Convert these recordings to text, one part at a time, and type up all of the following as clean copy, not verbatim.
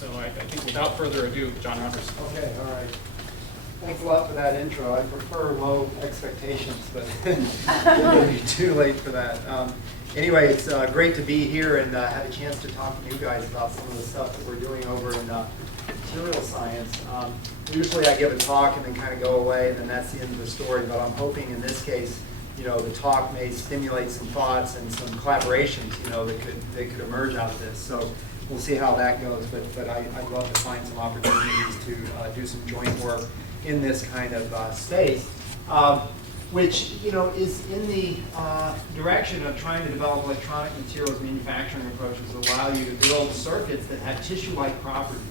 So I think without further ado, John Rodgers. Okay, all right. Thanks a lot for that intro. I prefer low expectations, but it'll be too late for that. Anyway, it's great to be here and have a chance to talk to you guys about some of the stuff that we're doing over in material science. Usually I give a talk and then kind of go away, and then that's the end of the story. But I'm hoping in this case, you know, the talk may stimulate some thoughts and some collaborations, you know, that could emerge out of this. So we'll see how that goes. But I'd love to find some opportunities to do some joint work in this kind of space, which, you know, is in the direction of trying to develop electronic materials manufacturing approaches that allow you to build circuits that have tissue-like properties.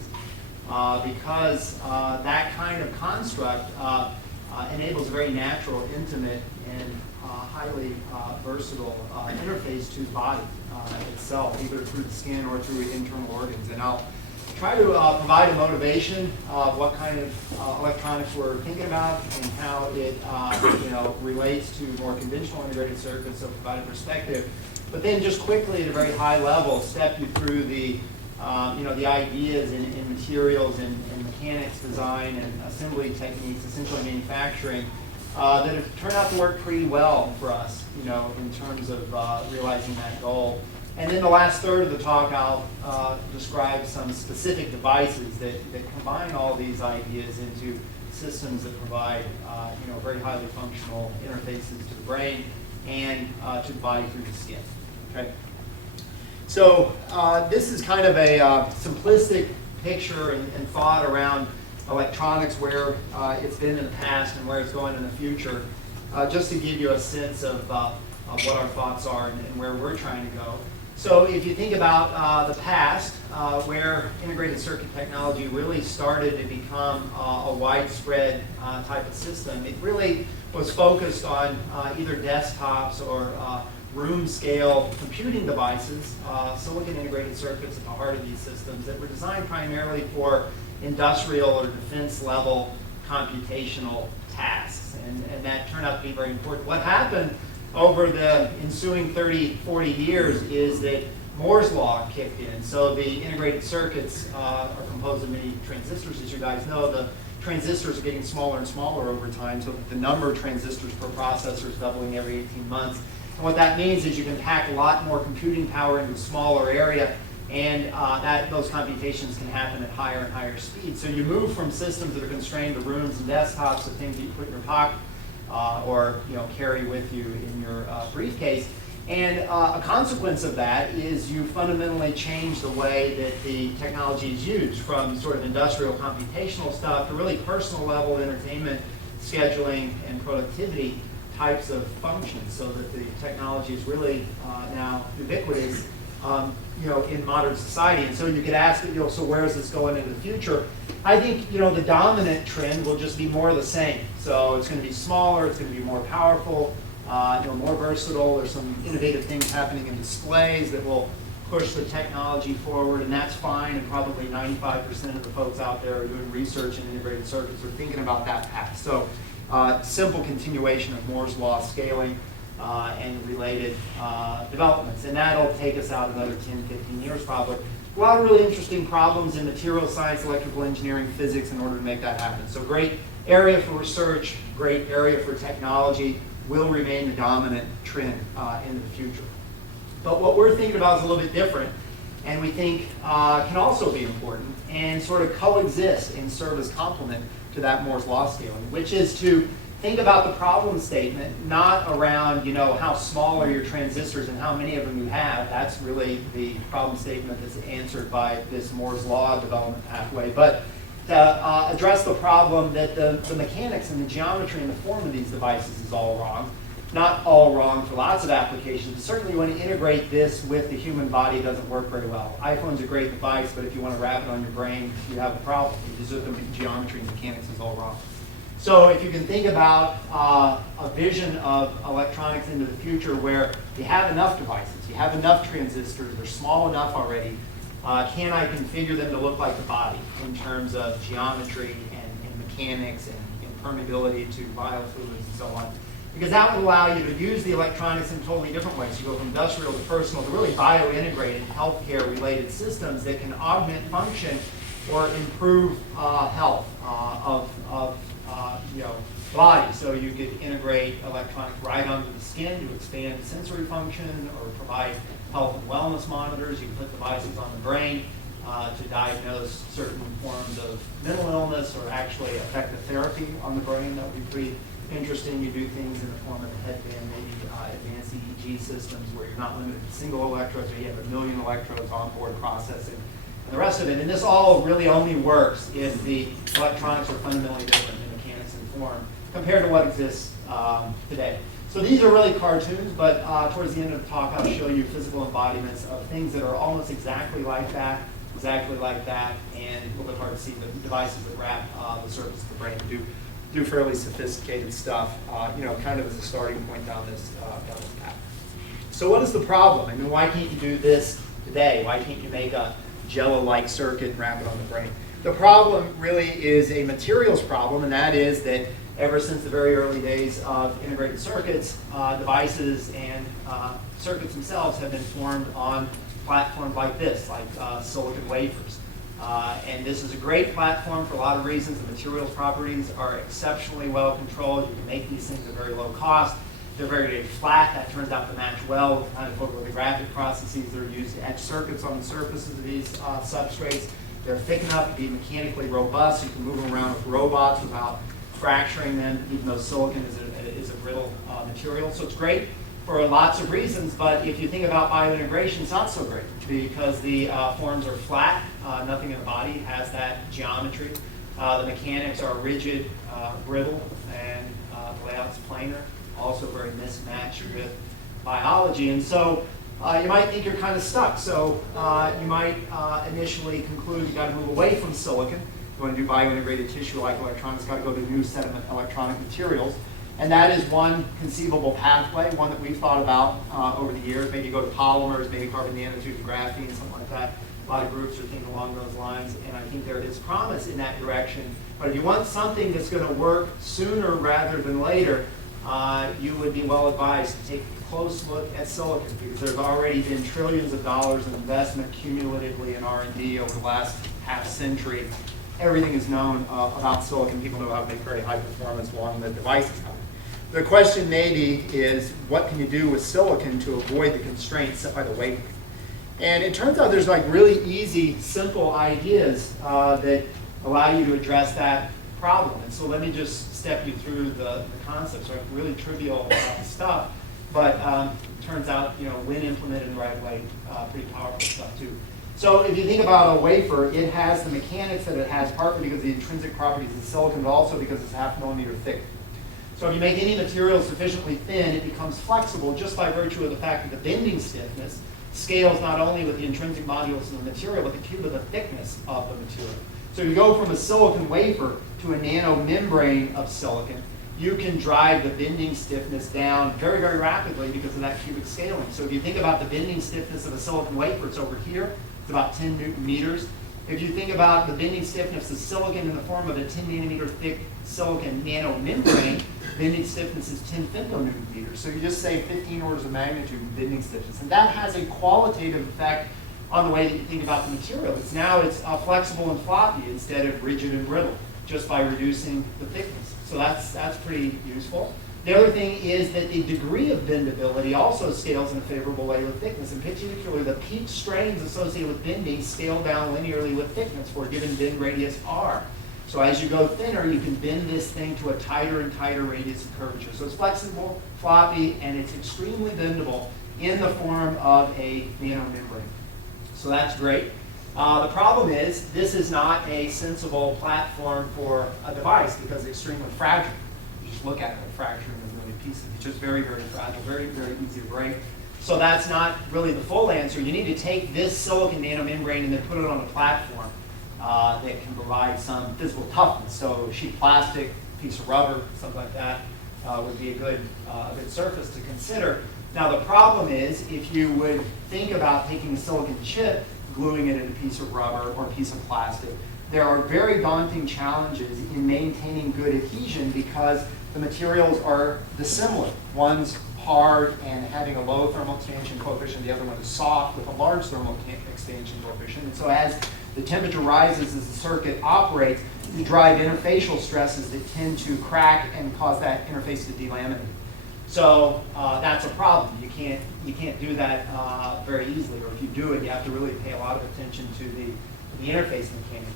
Because that kind of construct enables a very natural, intimate, and highly versatile interface to the body itself, either through the skin or through internal organs. And I'll try to provide a motivation of what kind of electronics we're thinking about and how it you know, relates to more conventional integrated circuits, so provide a perspective. But then just quickly at a very high level, step you through the you know, the ideas in materials and mechanics design and assembly techniques, essentially manufacturing, that have turned out to work pretty well for us, you know, in terms of realizing that goal. And then the last third of the talk, I'll describe some specific devices that combine all these ideas into systems that provide, you know, very highly functional interfaces to the brain and to the body through the skin. Okay. So this is kind of a simplistic picture and thought around electronics, where it's been in the past and where it's going in the future, just to give you a sense of what our thoughts are and where we're trying to go. So if you think about the past, where integrated circuit technology really started to become a widespread type of system, it really was focused on either desktops or room-scale computing devices, silicon integrated circuits at the heart of these systems that were designed primarily for industrial or defense-level computational tasks. And that turned out to be very important. What happened over the ensuing 30, 40 years is that Moore's law kicked in. So the integrated circuits are composed of many transistors. As you guys know, the transistors are getting smaller and smaller over time, so that the number of transistors per processor is doubling every 18 months. And what that means is you can pack a lot more computing power into a smaller area, and those computations can happen at higher and higher speeds. So you move from systems that are constrained to rooms and desktops to things that you put in your pocket or, you know, carry with you in your briefcase. And a consequence of that is you fundamentally change the way that the technology is used, from sort of industrial computational stuff to really personal level entertainment, scheduling, and productivity types of functions, so that the technology is really now ubiquitous, you know, in modern society. And so you could ask, you know, so where is this going into the future? I think, you know, the dominant trend will just be more of the same. So it's going to be smaller, it's going to be more powerful, you know, more versatile. There's some innovative things happening in displays that will push the technology forward, and that's fine. And probably 95% of the folks out there are doing research in integrated circuits are thinking about that path. So simple continuation of Moore's law scaling and related developments. And that'll take us out another 10, 15 years probably. A lot of really interesting problems in material science, electrical engineering, physics in order to make that happen. So great area for research, great area for technology, will remain the dominant trend into the future. But what we're thinking about is a little bit different, and we think can also be important and sort of coexist and serve as complement to that Moore's law scaling, which is to think about the problem statement not around, you know, how small are your transistors and how many of them you have. That's really the problem statement that's answered by this Moore's law development pathway. But to address the problem that the mechanics and the geometry and the form of these devices is all wrong. Not all wrong for lots of applications, but certainly when you integrate this with the human body, it doesn't work very well. iPhone's a great device, but if you want to wrap it on your brain, you have a problem because the geometry and mechanics is all wrong. So if you can think about a vision of electronics into the future where you have enough devices, you have enough transistors, they're small enough already, can I configure them to look like the body in terms of geometry and mechanics and permeability to biofluids and so on? Because that would allow you to use the electronics in totally different ways. You go from industrial to personal to really bio-integrated healthcare-related systems that can augment function or improve health of the body. So you could integrate electronics right onto the skin to expand sensory function or provide health and wellness monitors. You can put devices on the brain to diagnose certain forms of mental illness or actually effective therapy on the brain. That would be pretty interesting. You do things in the form of a headband, maybe advanced EEG systems where you're not limited to single electrodes, or you have 1 million electrodes on board processing and the rest of it. And this all really only works if the electronics are fundamentally different in mechanics and form compared to what exists today. So these are really cartoons, but towards the end of the talk, I'll show you physical embodiments of things that are almost exactly like that, and a little bit hard to see, but devices that wrap the surface of the brain do fairly sophisticated stuff, kind of as a starting point down this path. So what is the problem? I mean, why can't you do this today? Why can't you make a jello-like circuit and wrap it on the brain? The problem really is a materials problem, and that is that ever since the very early days of integrated circuits, devices and circuits themselves have been formed on platforms like this, like silicon wafers. And this is a great platform for a lot of reasons. The materials properties are exceptionally well controlled. You can make these things at very low cost. They're very, very flat. That turns out to match well with the kind of photolithographic processes that are used to etch circuits on the surfaces of these substrates. They're thick enough to be mechanically robust. You can move them around with robots without fracturing them, even though silicon is a brittle material. So it's great for lots of reasons, but if you think about biointegration, it's not so great because the forms are flat. Nothing in the body has that geometry. The mechanics are rigid, brittle, and the layout's planar, also very mismatched with biology. And so you might think you're kind of stuck. So you might initially conclude you've got to move away from silicon. You want to do biointegrated tissue like electronics, got to go to a new set of electronic materials. And that is one conceivable pathway, one that we've thought about over the years. Maybe go to polymers, maybe carbon nanotubes, graphene, something like that. A lot of groups are thinking along those lines, and I think there is promise in that direction. But if you want something that's going to work sooner rather than later, you would be well advised to take a close look at silicon, because there's already been trillions of dollars of investment cumulatively in R&D over the last half century. Everything is known about silicon. People know how to make very high performance, long-lived devices. The question maybe is, what can you do with silicon to avoid the constraints set by the wafer? And it turns out there's like really easy, simple ideas that allow you to address that problem. And so let me just step you through the concepts, like really trivial stuff, but it turns out, when implemented in the right way, pretty powerful stuff too. So if you think about a wafer, it has the mechanics that it has, partly because of the intrinsic properties of silicon, but also because it's 0.5 millimeter thick. So if you make any material sufficiently thin, it becomes flexible just by virtue of the fact that the bending stiffness scales not only with the intrinsic modulus of the material, but the cube of the thickness of the material. So you go from a silicon wafer to a nanomembrane of silicon, you can drive the bending stiffness down very, very rapidly because of that cubic scaling. So if you think about the bending stiffness of a silicon wafer, it's over here. It's about 10 Newton meters. If you think about the bending stiffness of silicon in the form of a 10 nanometer thick silicon nanomembrane, bending stiffness is 10 femtonewton meters. So you just say 15 orders of magnitude in bending stiffness. And that has a qualitative effect on the way that you think about the material. It's flexible and floppy instead of rigid and brittle, just by reducing the thickness. So that's pretty useful. The other thing is that the degree of bendability also scales in a favorable way with thickness. In particular, the peak strains associated with bending scale down linearly with thickness for a given bend radius r. So as you go thinner, you can bend this thing to a tighter and tighter radius of curvature. So it's flexible, floppy, and it's extremely bendable in the form of a nanomembrane. So that's great. The problem is this is not a sensible platform for a device because it's extremely fragile. You just look at it like fracturing a million pieces. It's just very, very fragile, very, very easy to break. So that's not really the full answer. You need to take this silicon nanomembrane and then put it on a platform that can provide some physical toughness. So sheet plastic, piece of rubber, something like that would be a good surface to consider. Now the problem is if you would think about taking a silicon chip, gluing it in a piece of rubber or a piece of plastic, there are very daunting challenges in maintaining good adhesion because the materials are dissimilar. One's hard and having a low thermal expansion coefficient, the other one is soft with a large thermal expansion coefficient. And so as the temperature rises as the circuit operates, you drive interfacial stresses that tend to crack and cause that interface to delaminate. So that's a problem. You can't do that very easily, or if you do it, you have to really pay a lot of attention to the interface mechanics.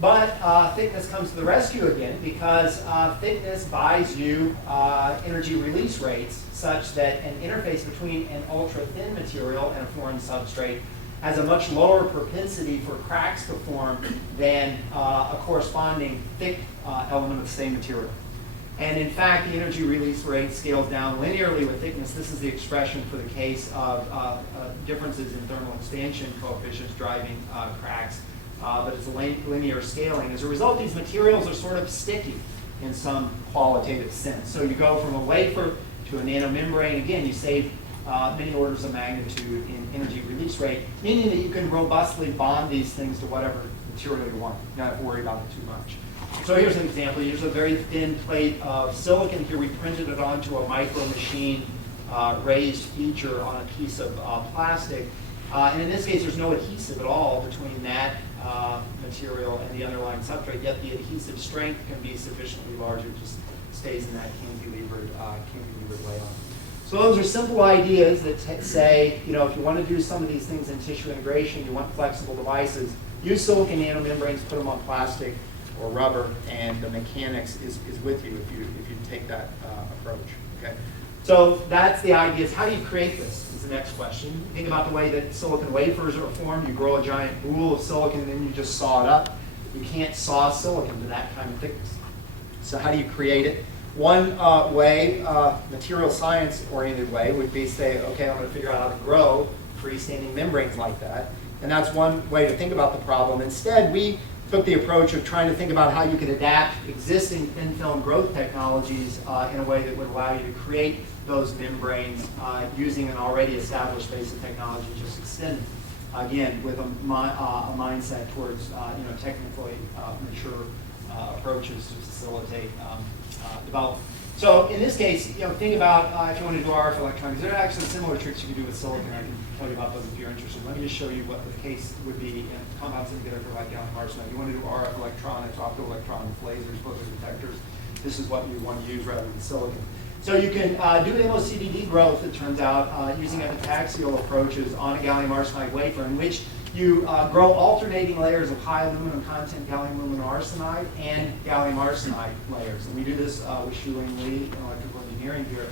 But thickness comes to the rescue again, because thickness buys you energy release rates such that an interface between an ultra-thin material and a foreign substrate has a much lower propensity for cracks to form than a corresponding thick element of the same material. And in fact, the energy release rate scales down linearly with thickness. This is the expression for the case of differences in thermal expansion coefficients driving cracks, but it's a linear scaling. As a result, these materials are sort of sticky in some qualitative sense. So you go from a wafer to a nanomembrane. Again, you save many orders of magnitude in energy release rate, meaning that you can robustly bond these things to whatever material you want. You don't have to worry about it too much. So here's an example. Here's a very thin plate of silicon. Here we printed it onto a micro machine raised feature on a piece of plastic. And in this case, there's no adhesive at all between that material and the underlying substrate, yet the adhesive strength can be sufficiently large. It just stays in that cantilevered layout. So those are simple ideas that say, you know, if you want to do some of these things in tissue integration, you want flexible devices, use silicon nanomembranes, put them on plastic or rubber, and the mechanics is with you if you take that approach. Okay. So that's the idea. Is how do you create this is the next question. Think about the way that silicon wafers are formed. You grow a giant boule of silicon and then you just saw it up. You can't saw silicon to that kind of thickness. So how do you create it? One way, material science-oriented way, would be say, okay, I'm going to figure out how to grow freestanding membranes like that. And that's one way to think about the problem. Instead, we took the approach of trying to think about how you could adapt existing thin film growth technologies in a way that would allow you to create those membranes using an already established base of technology, just extended. Again, with a mindset towards technically mature approaches to facilitate development. So in this case, think about if you want to do RF electronics. There are actually similar tricks you can do with silicon. I can tell you about those if you're interested. Let me just show you what the case would be in compound semiconductor like gallium arsenide. You want to do RF electronics, optoelectronics, lasers, photodetectors. This is what you want to use rather than silicon. So you can do MOCVD growth, it turns out, using epitaxial approaches on a gallium arsenide wafer, in which you grow alternating layers of high aluminum content gallium aluminum arsenide and gallium arsenide layers. And we do this with Shuling Lee in electrical engineering here.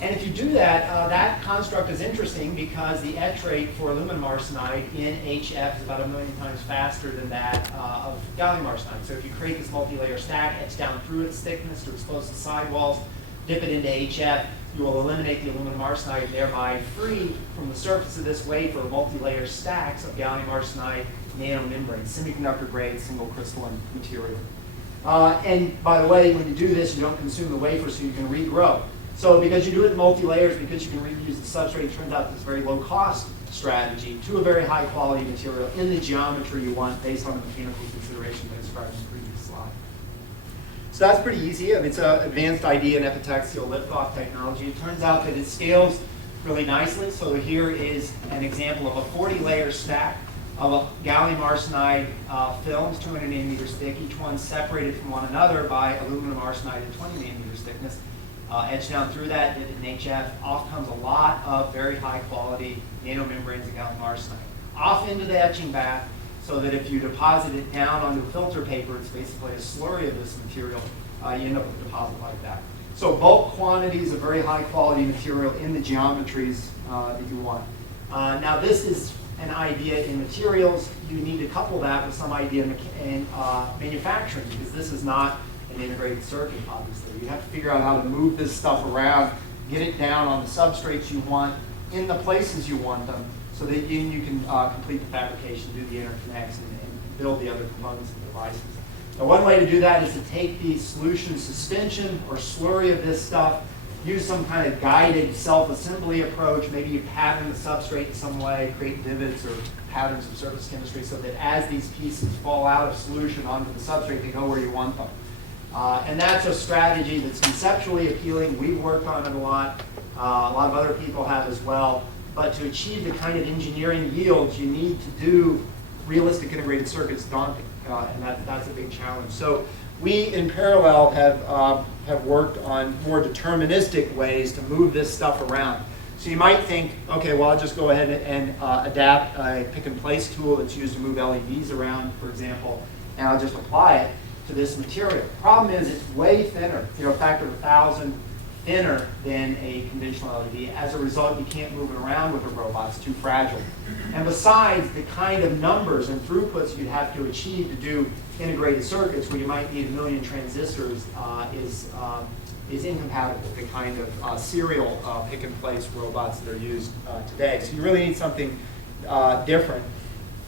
And if you do that, that construct is interesting because the etch rate for aluminum arsenide in HF is about 1 million times faster than that of gallium arsenide. So if you create this multi-layer stack, etch down through its thickness to expose the sidewalls, dip it into HF, you will eliminate the aluminum arsenide and thereby free from the surface of this wafer multi-layer stacks of gallium arsenide nanomembrane, semiconductor grade single crystalline material. And by the way, when you do this, you don't consume the wafer, so you can regrow. So because you do it in multi-layers, because you can reuse the substrate, it turns out this very low-cost strategy to a very high-quality material in the geometry you want based on the mechanical consideration I described in the previous slide. So that's pretty easy. It's an advanced idea in epitaxial liftoff technology. It turns out that it scales really nicely. So here is an example of a 40-layer stack of gallium arsenide films, 200 nanometers thick, each one separated from one another by aluminum arsenide at 20 nanometers thickness. Etched down through that, did it in HF. Off comes a lot of very high-quality nanomembranes of gallium arsenide. Off into the etching bath, so that if you deposit it down onto filter paper, it's basically a slurry of this material, you end up with a deposit like that. So bulk quantities of very high quality material in the geometries that you want. Now this is an idea in materials. You need to couple that with some idea in manufacturing, because this is not an integrated circuit, obviously. You have to figure out how to move this stuff around, get it down on the substrates you want, in the places you want them, so that you can complete the fabrication, do the interconnects, and build the other components of the devices. Now, one way to do that is to take the solution suspension or slurry of this stuff, use some kind of guided self-assembly approach. Maybe you pattern the substrate in some way, create divots or patterns of surface chemistry so that as these pieces fall out of solution onto the substrate, they go where you want them. And that's a strategy that's conceptually appealing. We've worked on it a lot of other people have as well. But to achieve the kind of engineering yields you need to do realistic integrated circuits daunting, and that's a big challenge. So we, in parallel, have worked on more deterministic ways to move this stuff around. So you might think, okay, well, I'll just go ahead and adapt a pick-and-place tool that's used to move LEDs around, for example, and I'll just apply it to this material. Problem is, it's way thinner, a factor of 1,000 thinner than a conventional LED. As a result, you can't move it around with a robot. It's too fragile. And besides, the kind of numbers and throughputs you'd have to achieve to do integrated circuits, where you might need 1 million transistors, is incompatible with the kind of serial pick-and-place robots that are used today. So you really need something different.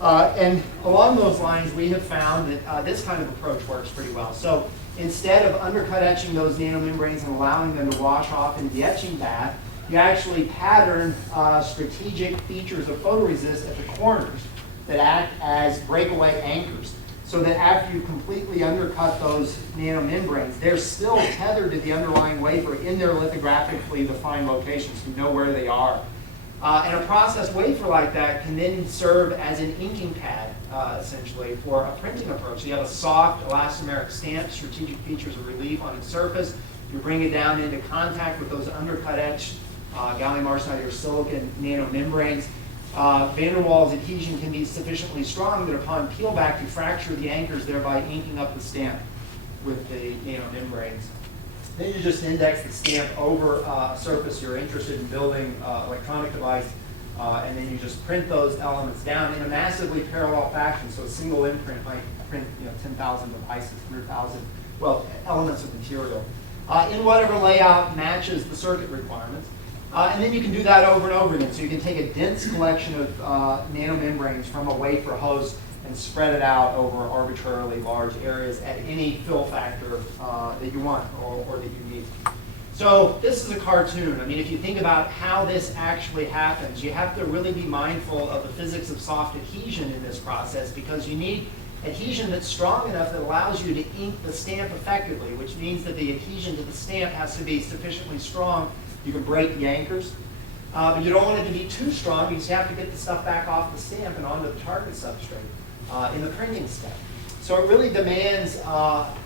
And along those lines, we have found that this kind of approach works pretty well. So instead of undercut etching those nanomembranes and allowing them to wash off into the etching bath, you actually pattern strategic features of photoresist at the corners that act as breakaway anchors, so that after you completely undercut those nanomembranes, they're still tethered to the underlying wafer in their lithographically defined locations. You know where they are. And a processed wafer like that can then serve as an inking pad, essentially, for a printing approach. So you have a soft elastomeric stamp, strategic features of relief on its surface. You bring it down into contact with those undercut etched gallium arsenide or silicon nanomembranes. Van der Waals adhesion can be sufficiently strong that upon peel back, you fracture the anchors, thereby inking up the stamp with the nanomembranes. Then you just index the stamp over a surface you're interested in building electronic device, and then you just print those elements down in a massively parallel fashion. So a single imprint might print 10,000 devices, 100,000, well, elements of material, in whatever layout matches the circuit requirements. And then you can do that over and over again. So you can take a dense collection of nanomembranes from a wafer host and spread it out over arbitrarily large areas at any fill factor that you want or that you need. So this is a cartoon. I mean, if you think about how this actually happens, you have to really be mindful of the physics of soft adhesion in this process, because you need adhesion that's strong enough that allows you to ink the stamp effectively, which means that the adhesion to the stamp has to be sufficiently strong. You can break the anchors, but you don't want it to be too strong, because you have to get the stuff back off the stamp and onto the target substrate in the printing step. So it really demands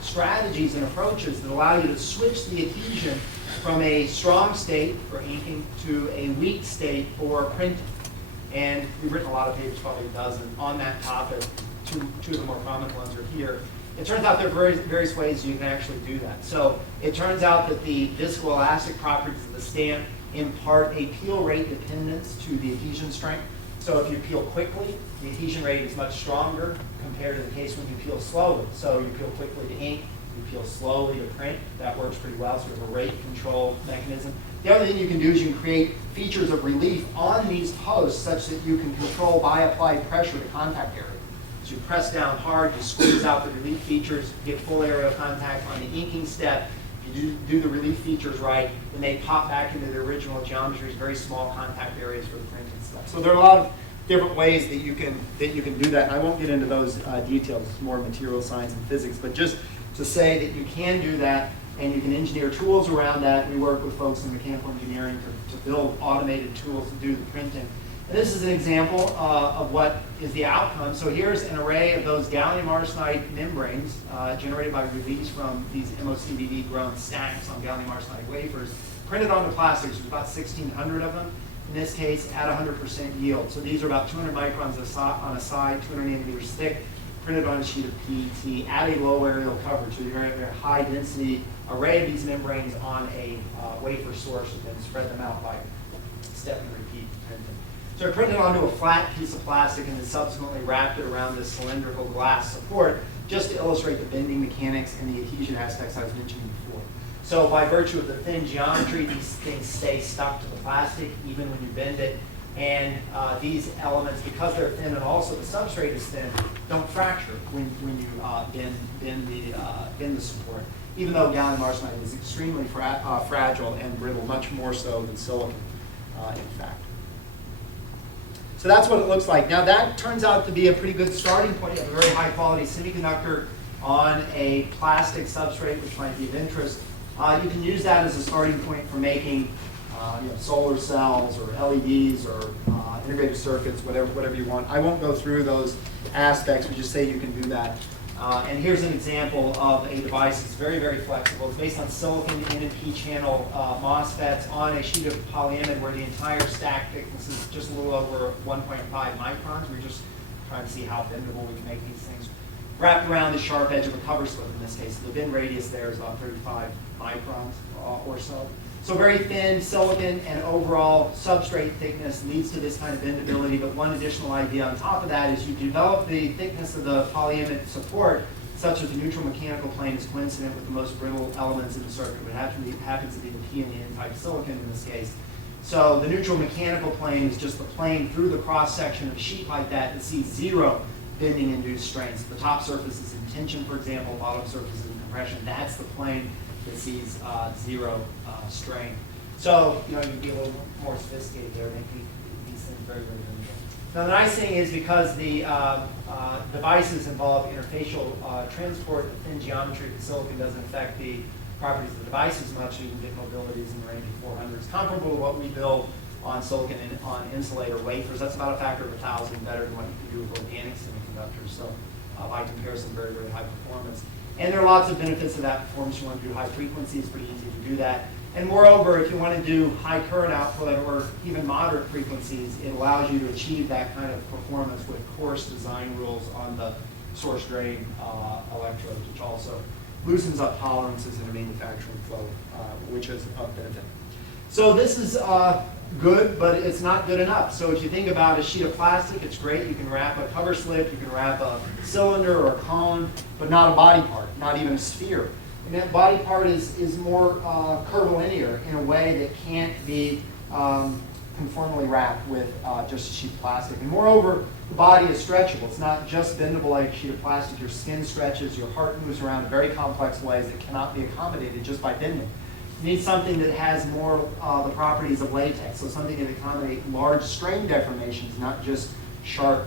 strategies and approaches that allow you to switch the adhesion from a strong state for inking to a weak state for printing. And we've written a lot of papers, probably a dozen, on that topic. Two of the more prominent ones are here. It turns out there are various ways you can actually do that. So it turns out that the viscoelastic properties of the stamp impart a peel rate dependence to the adhesion strength. So if you peel quickly, the adhesion rate is much stronger compared to the case when you peel slowly. So you peel quickly to ink, you peel slowly to print. That works pretty well, sort of a rate control mechanism. The other thing you can do is you can create features of relief on these hosts such that you can control by applied pressure the contact area. So you press down hard, you squeeze out the relief features, get full area of contact on the inking step. If you do the relief features right, then they pop back into their original geometries, very small contact areas for the printing stuff. So there are a lot of different ways that you can do that. And I won't get into those details. It's more material science and physics, but just to say that you can do that and you can engineer tools around that. We work with folks in mechanical engineering to build automated tools to do the printing. And this is an example of what is the outcome. So here's an array of those gallium arsenide membranes generated by release from these MOCVD grown stacks on gallium arsenide wafers, printed onto plastics. There's about 1,600 of them. In this case, at 100% yield. So these are about 200 microns on a side, 200 nanometers thick, printed on a sheet of PET at a low areal coverage. So you're going to have a high density array of these membranes on a wafer source and then spread them out by step and repeat printing. So I printed onto a flat piece of plastic and then subsequently wrapped it around this cylindrical glass support just to illustrate the bending mechanics and the adhesion aspects I was mentioning before. So by virtue of the thin geometry, these things stay stuck to the plastic even when you bend it. And these elements, because they're thin and also the substrate is thin, don't fracture when you bend the support, even though gallium arsenide is extremely fragile and brittle, much more so than silicon, in fact. So that's what it looks like. Now that turns out to be a pretty good starting point. You have a very high quality semiconductor on a plastic substrate, which might be of interest. You can use that as a starting point for making solar cells or LEDs or integrated circuits, whatever you want. I won't go through those aspects, we just say you can do that. And here's an example of a device that's very, very flexible. It's based on silicon N and P channel MOSFETs on a sheet of polyimide where the entire stack thickness is just a little over 1.5 microns. We're just trying to see how bendable we can make these things. Wrapped around the sharp edge of a cover slip in this case. The bend radius there is about 35 microns or so. So very thin silicon and overall substrate thickness leads to this kind of bendability, but one additional idea on top of that is you develop the thickness of the polyimide support such that the neutral mechanical plane is coincident with the most brittle elements in the circuit, which happens to be the P and the N-type silicon in this case. So the neutral mechanical plane is just the plane through the cross-section of a sheet like that sees zero bending-induced strains. The top surface is in tension, for example, bottom surface is in compression. That's the plane that sees zero strain. So, you can be a little more sophisticated there, make these things very, very bendable. Now, the nice thing is because the devices involve interfacial transport, the thin geometry of the silicon doesn't affect the properties of the device as much, so you can get mobilities in the range of 400s, comparable to what we build on silicon and on insulator wafers. That's about a factor of 1,000 better than what you can do with organic semiconductors. So, by comparison, very, very high performance. And there are lots of benefits of that performance. You want to do high frequency, it's pretty easy to do that. And moreover, if you want to do high current output or even moderate frequencies, it allows you to achieve that kind of performance with coarse design rules on the source drain electrodes, which also loosens up tolerances in a manufacturing flow, which is a benefit. So this is good, but it's not good enough. So if you think about a sheet of plastic, it's great. You can wrap a cover slip, you can wrap a cylinder or a cone, but not a body part, not even a sphere. And that body part is more curvilinear in a way that can't be conformally wrapped with just a sheet of plastic. And moreover, the body is stretchable. It's not just bendable like a sheet of plastic. Your skin stretches, your heart moves around in very complex ways that cannot be accommodated just by bending. You need something that has more the properties of latex, so something that accommodate large strain deformations, not just sharp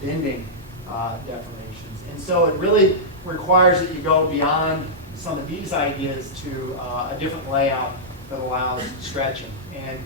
bending deformations. And so it really requires that you go beyond some of these ideas to a different layout that allows stretching. And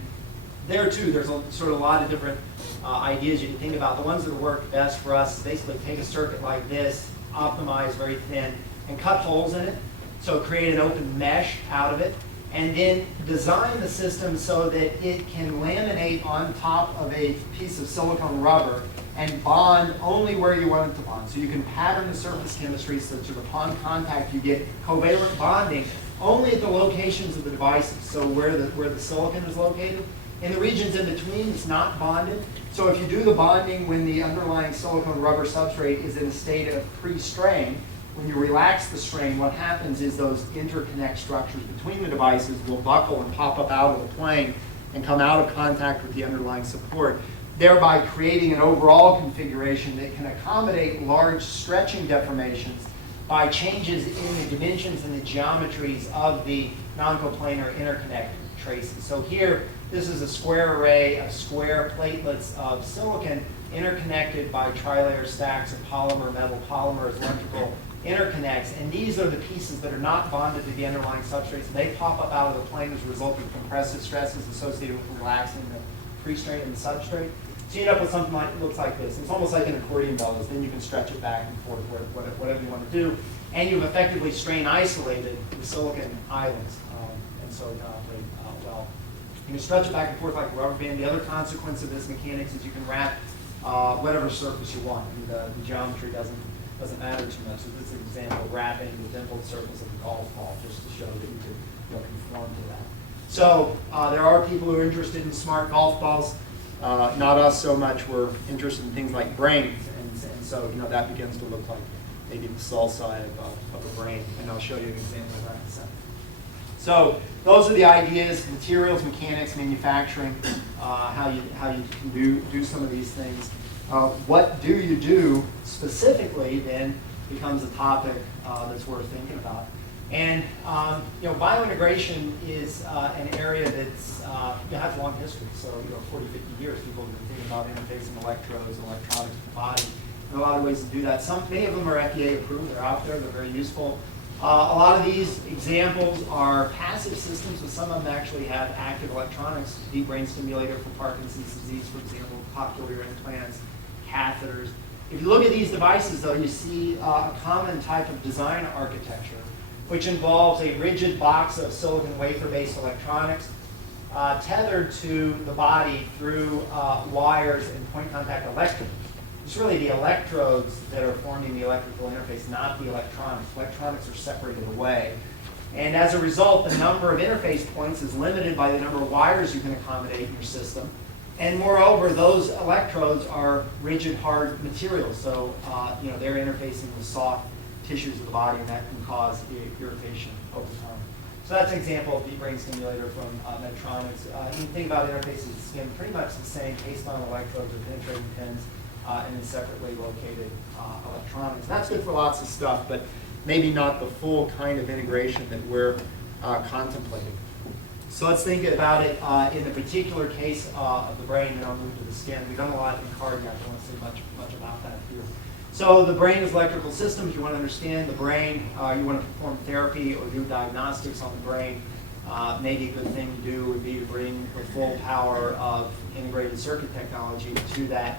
there too, there's sort of a lot of different ideas you can think about. The ones that work best for us is basically take a circuit like this, optimize very thin, and cut holes in it. So create an open mesh out of it, and then design the system so that it can laminate on top of a piece of silicone rubber and bond only where you want it to bond. So you can pattern the surface chemistry such that upon contact you get covalent bonding only at the locations of the devices, so where the silicon is located. In the regions in between, it's not bonded. So if you do the bonding when the underlying silicone rubber substrate is in a state of pre-strain, when you relax the strain, what happens is those interconnect structures between the devices will buckle and pop up out of the plane and come out of contact with the underlying support, thereby creating an overall configuration that can accommodate large stretching deformations by changes in the dimensions and the geometries of the non-coplanar interconnect traces. So here, this is a square array of square platelets of silicon interconnected by trilayer stacks of polymer, metal polymers, electrical interconnects, and these are the pieces that are not bonded to the underlying substrates, and they pop up out of the plane as a result of compressive stresses associated with relaxing the pre-strain and the substrate. So you end up with something like looks like this. It's almost like an accordion bellows. Then you can stretch it back and forth, whatever you want to do, and you've effectively strain isolated the silicon islands, and so it operate well. You can stretch it back and forth like a rubber band. The other consequence of this mechanics is you can wrap whatever surface you want. I mean, the geometry doesn't matter too much. So this is an example of wrapping the dimpled surface of a golf ball, just to show that you could conform to that. So there are people who are interested in smart golf balls. Not us so much. We're interested in things like brains, and so that begins to look like maybe the skull side of a brain. And I'll show you an example of that in a second. So those are the ideas: materials, mechanics, manufacturing, how you can do some of these things. What do you do specifically then becomes a topic that's worth thinking about. And biointegration is an area that's has a long history. So 40, 50 years, people have been thinking about interfacing electrodes and electronics with the body. There are a lot of ways to do that. Many of them are FDA approved. They're out there. They're very useful. A lot of these examples are passive systems, but some of them actually have active electronics. Deep brain stimulator for Parkinson's disease, for example, cochlear implants, catheters. If you look at these devices, though, you see a common type of design architecture, which involves a rigid box of silicon wafer-based electronics tethered to the body through wires and point contact electrodes. It's really the electrodes that are forming the electrical interface, not the electronics. Electronics are separated away. And as a result, the number of interface points is limited by the number of wires you can accommodate in your system. And moreover, those electrodes are rigid, hard materials. So they're interfacing with soft tissues of the body, and that can cause irritation over time. So that's an example of deep brain stimulator from Medtronics. You can think about interfaces with the skin, pretty much the same, based on electrodes or penetrating pins, and then separately located electronics. And that's good for lots of stuff, but maybe not the full kind of integration that we're contemplating. So let's think about it in the particular case of the brain, and I'll move to the skin. We've done a lot in cardiac. I don't want to say much about that here. So the brain is electrical systems. You want to understand the brain. You want to perform therapy or do diagnostics on the brain. Maybe a good thing to do would be to bring the full power of integrated circuit technology to that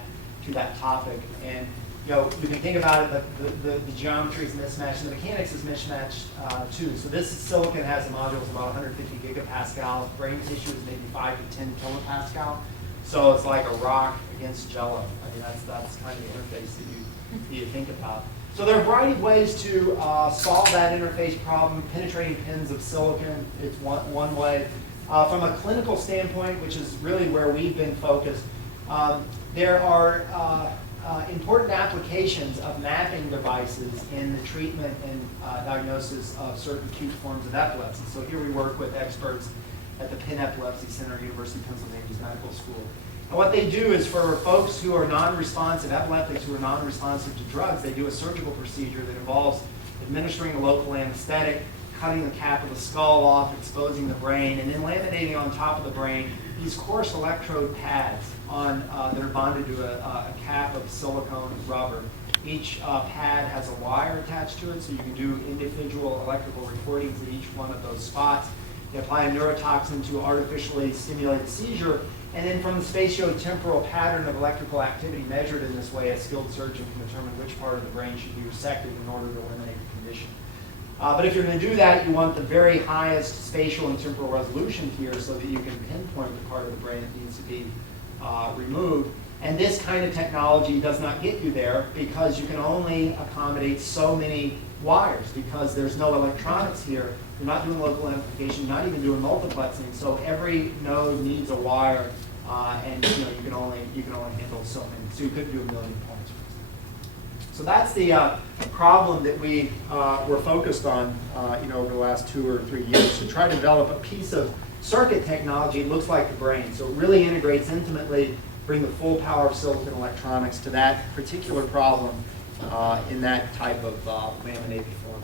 topic. And you can think about it, the geometry is mismatched, and the mechanics is mismatched too. So this silicon has a module of about 150 gigapascal. Brain tissue is maybe 5 to 10 kilopascal. So it's like a rock against jello. I mean, that's kind of the interface that you think about. So there are a variety of ways to solve that interface problem. Penetrating pins of silicon, it's one way. From a clinical standpoint, which is really where we've been focused, there are important applications of mapping devices in the treatment and diagnosis of certain acute forms of epilepsy. So here we work with experts at the Penn Epilepsy Center, University of Pennsylvania's Medical School. And what they do is for folks who are non-responsive, epileptics who are non-responsive to drugs, they do a surgical procedure that involves administering a local anesthetic, cutting the cap of the skull off, exposing the brain, and then laminating on top of the brain these coarse electrode pads that are bonded to a cap of silicone rubber. Each pad has a wire attached to it, so you can do individual electrical recordings at each one of those spots. You apply a neurotoxin to artificially stimulate a seizure, and then from the spatiotemporal pattern of electrical activity measured in this way, a skilled surgeon can determine which part of the brain should be resected in order to eliminate the condition. But if you're going to do that, you want the very highest spatial and temporal resolution here so that you can pinpoint the part of the brain that needs to be removed. And this kind of technology does not get you there because you can only accommodate so many wires because there's no electronics here. You're not doing local amplification, not even doing multiplexing. So every node needs a wire, and you can only handle so many. So you couldn't do 1 million points. So that's the problem that we were focused on, over the last 2 or 3 years to try to develop a piece of circuit technology that looks like the brain. So it really integrates intimately, bring the full power of silicon electronics to that particular problem in that type of laminated form.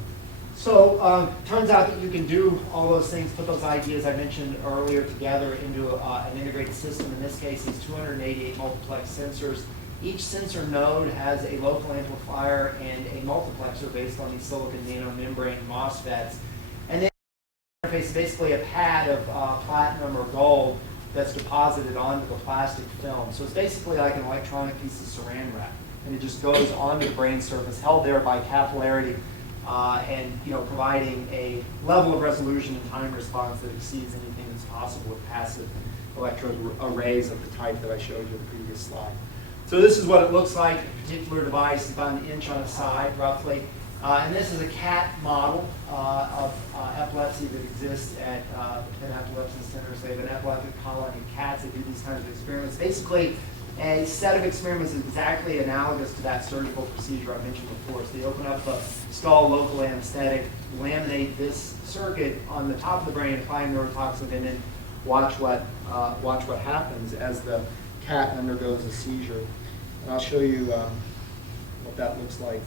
So turns out that you can do all those things, put those ideas I mentioned earlier together into an integrated system. In this case, it's 288 multiplex sensors. Each sensor node has a local amplifier and a multiplexer based on these silicon nanomembrane MOSFETs. And then the interface is basically a pad of platinum or gold that's deposited onto the plastic film. So it's basically like an electronic piece of saran wrap. And it just goes onto the brain surface, held there by capillarity, and providing a level of resolution and time response that exceeds anything that's possible with passive electrode arrays of the type that I showed you in the previous slide. So this is what it looks like. A particular device is about 1 inch on a side, roughly. And this is a cat model of epilepsy that exists at the Penn Epilepsy Center. So they have an epileptic colony of cats that do these kinds of experiments. Basically, a set of experiments is exactly analogous to that surgical procedure I mentioned before. So they open up the skull, local anesthetic, laminate this circuit on the top of the brain, apply neurotoxin, and then watch what happens as the cat undergoes a seizure. And I'll show you what that looks like.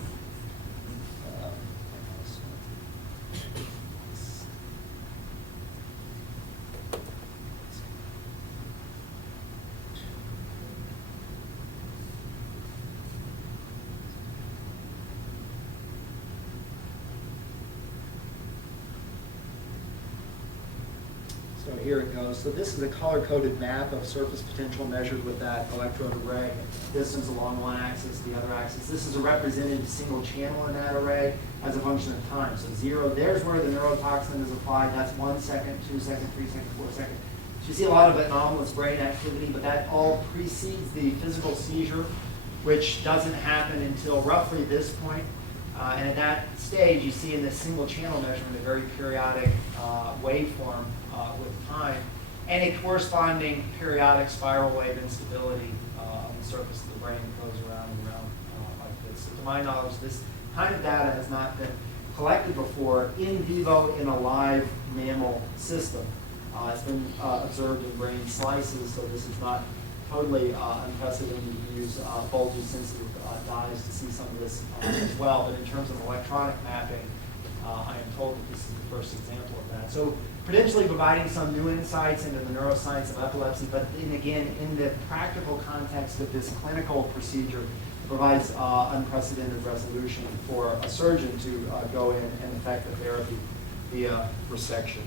So here it goes. So this is a color-coded map of surface potential measured with that electrode array. Distance along one axis, the other axis. This is a represented single channel in that array as a function of time. So 0, there's where the neurotoxin is applied. That's 1 second, 2 seconds, 3 seconds, 4 seconds. So you see a lot of anomalous brain activity, but that all precedes the physical seizure, which doesn't happen until roughly this point. And at that stage, you see in this single channel measurement a very periodic waveform with time, and a corresponding periodic spiral wave instability on the surface of the brain that goes around and around like this. So to my knowledge, this kind of data has not been collected before in vivo in a live mammal system. It's been observed in brain slices, so this is not totally unprecedented. You use voltage-sensitive dyes to see some of this as well. But in terms of electronic mapping, I am told that this is the first example of that. So potentially providing some new insights into the neuroscience of epilepsy, but then again, in the practical context of this clinical procedure, it provides unprecedented resolution for a surgeon to go in and effect the therapy via resection.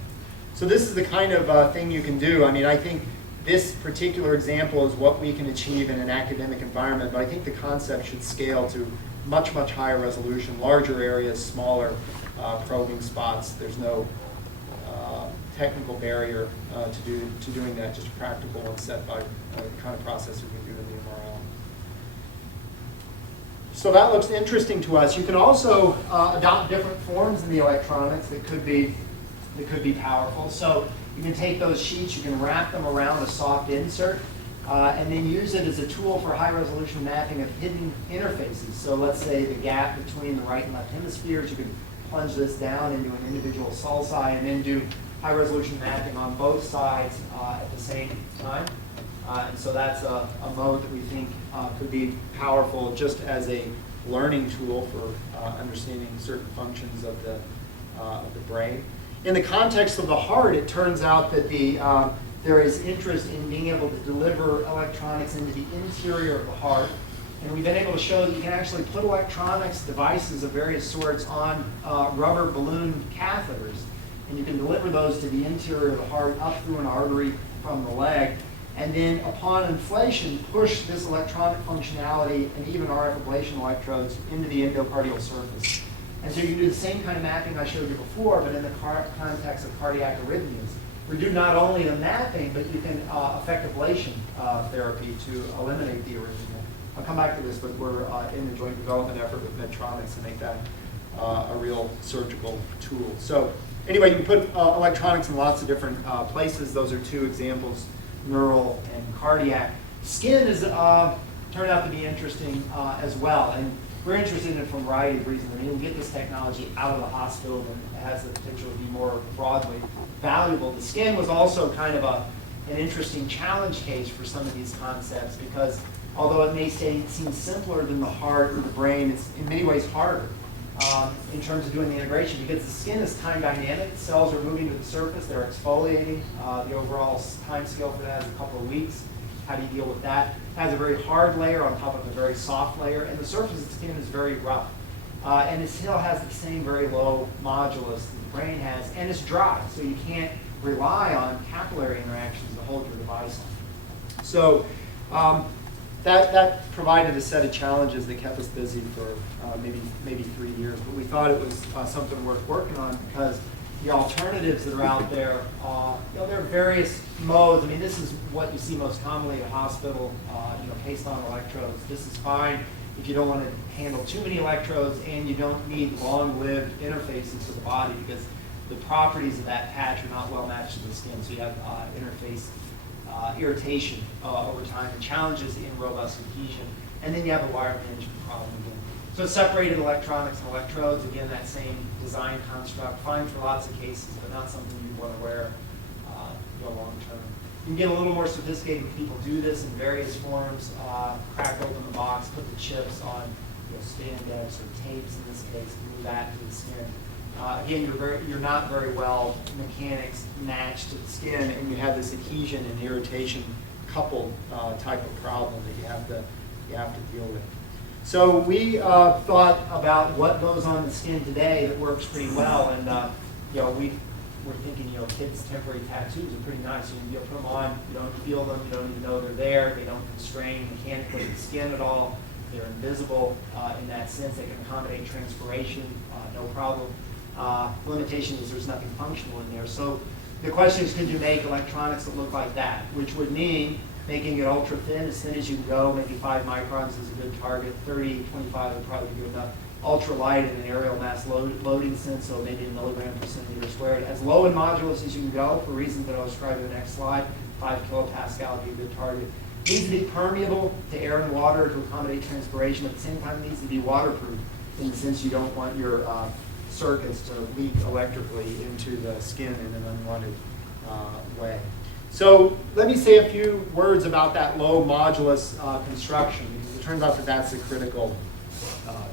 So this is the kind of thing you can do. I mean, I think this particular example is what we can achieve in an academic environment, but I think the concept should scale to much, much higher resolution, larger areas, smaller probing spots. There's no technical barrier to doing that, just practical and set by the kind of processes we do in the MRL. So that looks interesting to us. You can also adopt different forms in the electronics that could be powerful. So you can take those sheets, you can wrap them around a soft insert, and then use it as a tool for high-resolution mapping of hidden interfaces. So let's say the gap between the right and left hemispheres, you can plunge this down into an individual sulci and then do high-resolution mapping on both sides at the same time. And so that's a mode that we think could be powerful just as a learning tool for understanding certain functions of the brain. In the context of the heart, it turns out that there is interest in being able to deliver electronics into the interior of the heart. And we've been able to show that you can actually put electronics devices of various sorts on rubber balloon catheters. And you can deliver those to the interior of the heart up through an artery from the leg. And then upon inflation, push this electronic functionality and even RF ablation electrodes into the endocardial surface. And so you can do the same kind of mapping I showed you before, but in the context of cardiac arrhythmias. We do not only the mapping, but you can affect ablation therapy to eliminate the arrhythmia. I'll come back to this, but we're in the joint development effort with Medtronic to make that a real surgical tool. So anyway, you can put electronics in lots of different places. Those are two examples, neural and cardiac. Skin has turned out to be interesting as well. And we're interested in it for a variety of reasons. I mean, we'll get this technology out of the hospital and it has the potential to be more broadly valuable. The skin was also kind of an interesting challenge case for some of these concepts because although it may seem simpler than the heart or the brain, it's in many ways harder in terms of doing the integration because the skin is time dynamic. Cells are moving to the surface, they're exfoliating. The overall time scale for that is a couple of weeks. How do you deal with that? It has a very hard layer on top of a very soft layer, and the surface of the skin is very rough. And it still has the same very low modulus that the brain has, and it's dry, so you can't rely on capillary interactions to hold your device on. So that provided a set of challenges that kept us busy for maybe 3 years, but we thought it was something worth working on because the alternatives that are out there, there are various modes. I mean, this is what you see most commonly at a hospital, based on electrodes. This is fine if you don't want to handle too many electrodes and you don't need long-lived interfaces to the body because the properties of that patch are not well matched to the skin. So you have interface irritation over time and challenges in robust adhesion. And then you have a wire management problem again. So it's separated electronics and electrodes, again, that same design construct, fine for lots of cases, but not something you want to wear long term. You can get a little more sophisticated. People do this in various forms, crack open the box, put the chips on spandex or tapes in this case, glue that to the skin. Again, you're not very well mechanics matched to the skin, and you have this adhesion and irritation coupled type of problem that you have to deal with. So we thought about what goes on the skin today that works pretty well, and we we're thinking, kids' temporary tattoos are pretty nice. You'll put them on, you don't feel them, you don't even know they're there. They don't constrain mechanically the skin at all. They're invisible in that sense. They can accommodate transpiration, no problem. The limitation is there's nothing functional in there. So the question is, could you make electronics that look like that? Which would mean making it ultra thin as you can go. Maybe 5 microns is a good target. 30, 25 would probably be good enough. Ultra light in an aerial mass loading sense, so maybe a milligram per centimeter squared. As low in modulus as you can go, for reasons that I'll describe in the next slide. 5 kilopascal would be a good target. It needs to be permeable to air and water to accommodate transpiration. At the same time, it needs to be waterproof in the sense you don't want your circuits to leak electrically into the skin in an unwanted way. So let me say a few words about that low modulus construction, because it turns out that that's a critical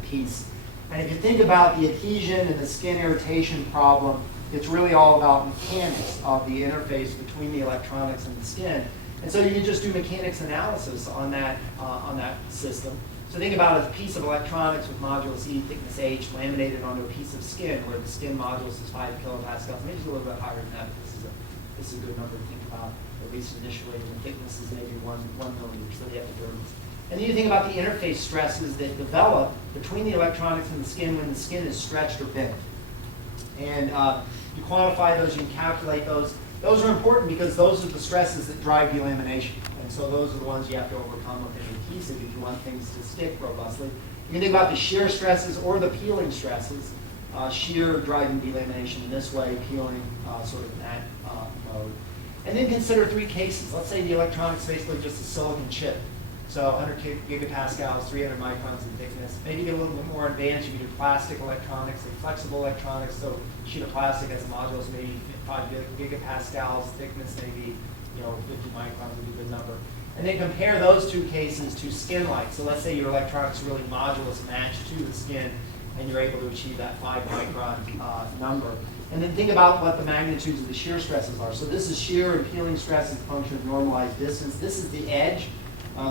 piece. And if you think about the adhesion and the skin irritation problem, it's really all about mechanics of the interface between the electronics and the skin. And so you can just do mechanics analysis on that system. So think about a piece of electronics with modulus E, thickness H, laminated onto a piece of skin where the skin modulus is 5 kilopascals. Maybe it's a little bit higher than that, but this is a good number to think about, at least initially. And the thickness is maybe 1 millimeter, so the epidermis. And then you think about the interface stresses that develop between the electronics and the skin when the skin is stretched or bent. And you quantify those, you can calculate those. Those are important because those are the stresses that drive delamination. And so those are the ones you have to overcome with an adhesive if you want things to stick robustly. You can think about the shear stresses or the peeling stresses. Shear driving delamination in this way, peeling sort of in that mode. And then consider 3 cases. Let's say the electronics basically just a silicon chip. So 100 gigapascals, 300 microns in thickness. Maybe get a little bit more advanced. You can do plastic electronics and flexible electronics. So a sheet of plastic has a modulus, maybe 5 gigapascals, thickness maybe 50 microns would be a good number. And then compare those 2 cases to skin-like. So let's say your electronics really modulus match to the skin, and you're able to achieve that 5 micron number. And then think about what the magnitudes of the shear stresses are. So this is shear and peeling stress as a function of normalized distance. This is the edge.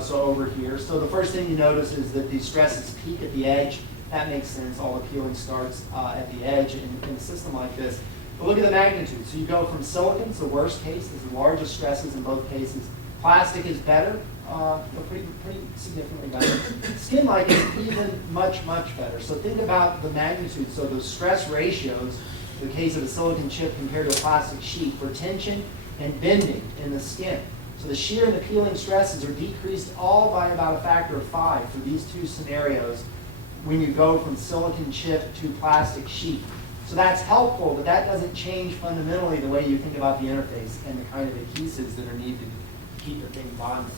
So over here. So the first thing you notice is that these stresses peak at the edge. That makes sense. All the peeling starts at the edge in a system like this. But look at the magnitude. So you go from silicon, so worst case, is the largest stresses in both cases. Plastic is better, but pretty significantly better. Skin-like is even much better. So think about the magnitude. So the stress ratios, in the case of a silicon chip compared to a plastic sheet, for tension and bending in the skin. So the shear and the peeling stresses are decreased all by about a factor of 5 for these 2 scenarios when you go from silicon chip to plastic sheet. So that's helpful, but that doesn't change fundamentally the way you think about the interface and the kind of adhesives that are needed to keep the thing bonded.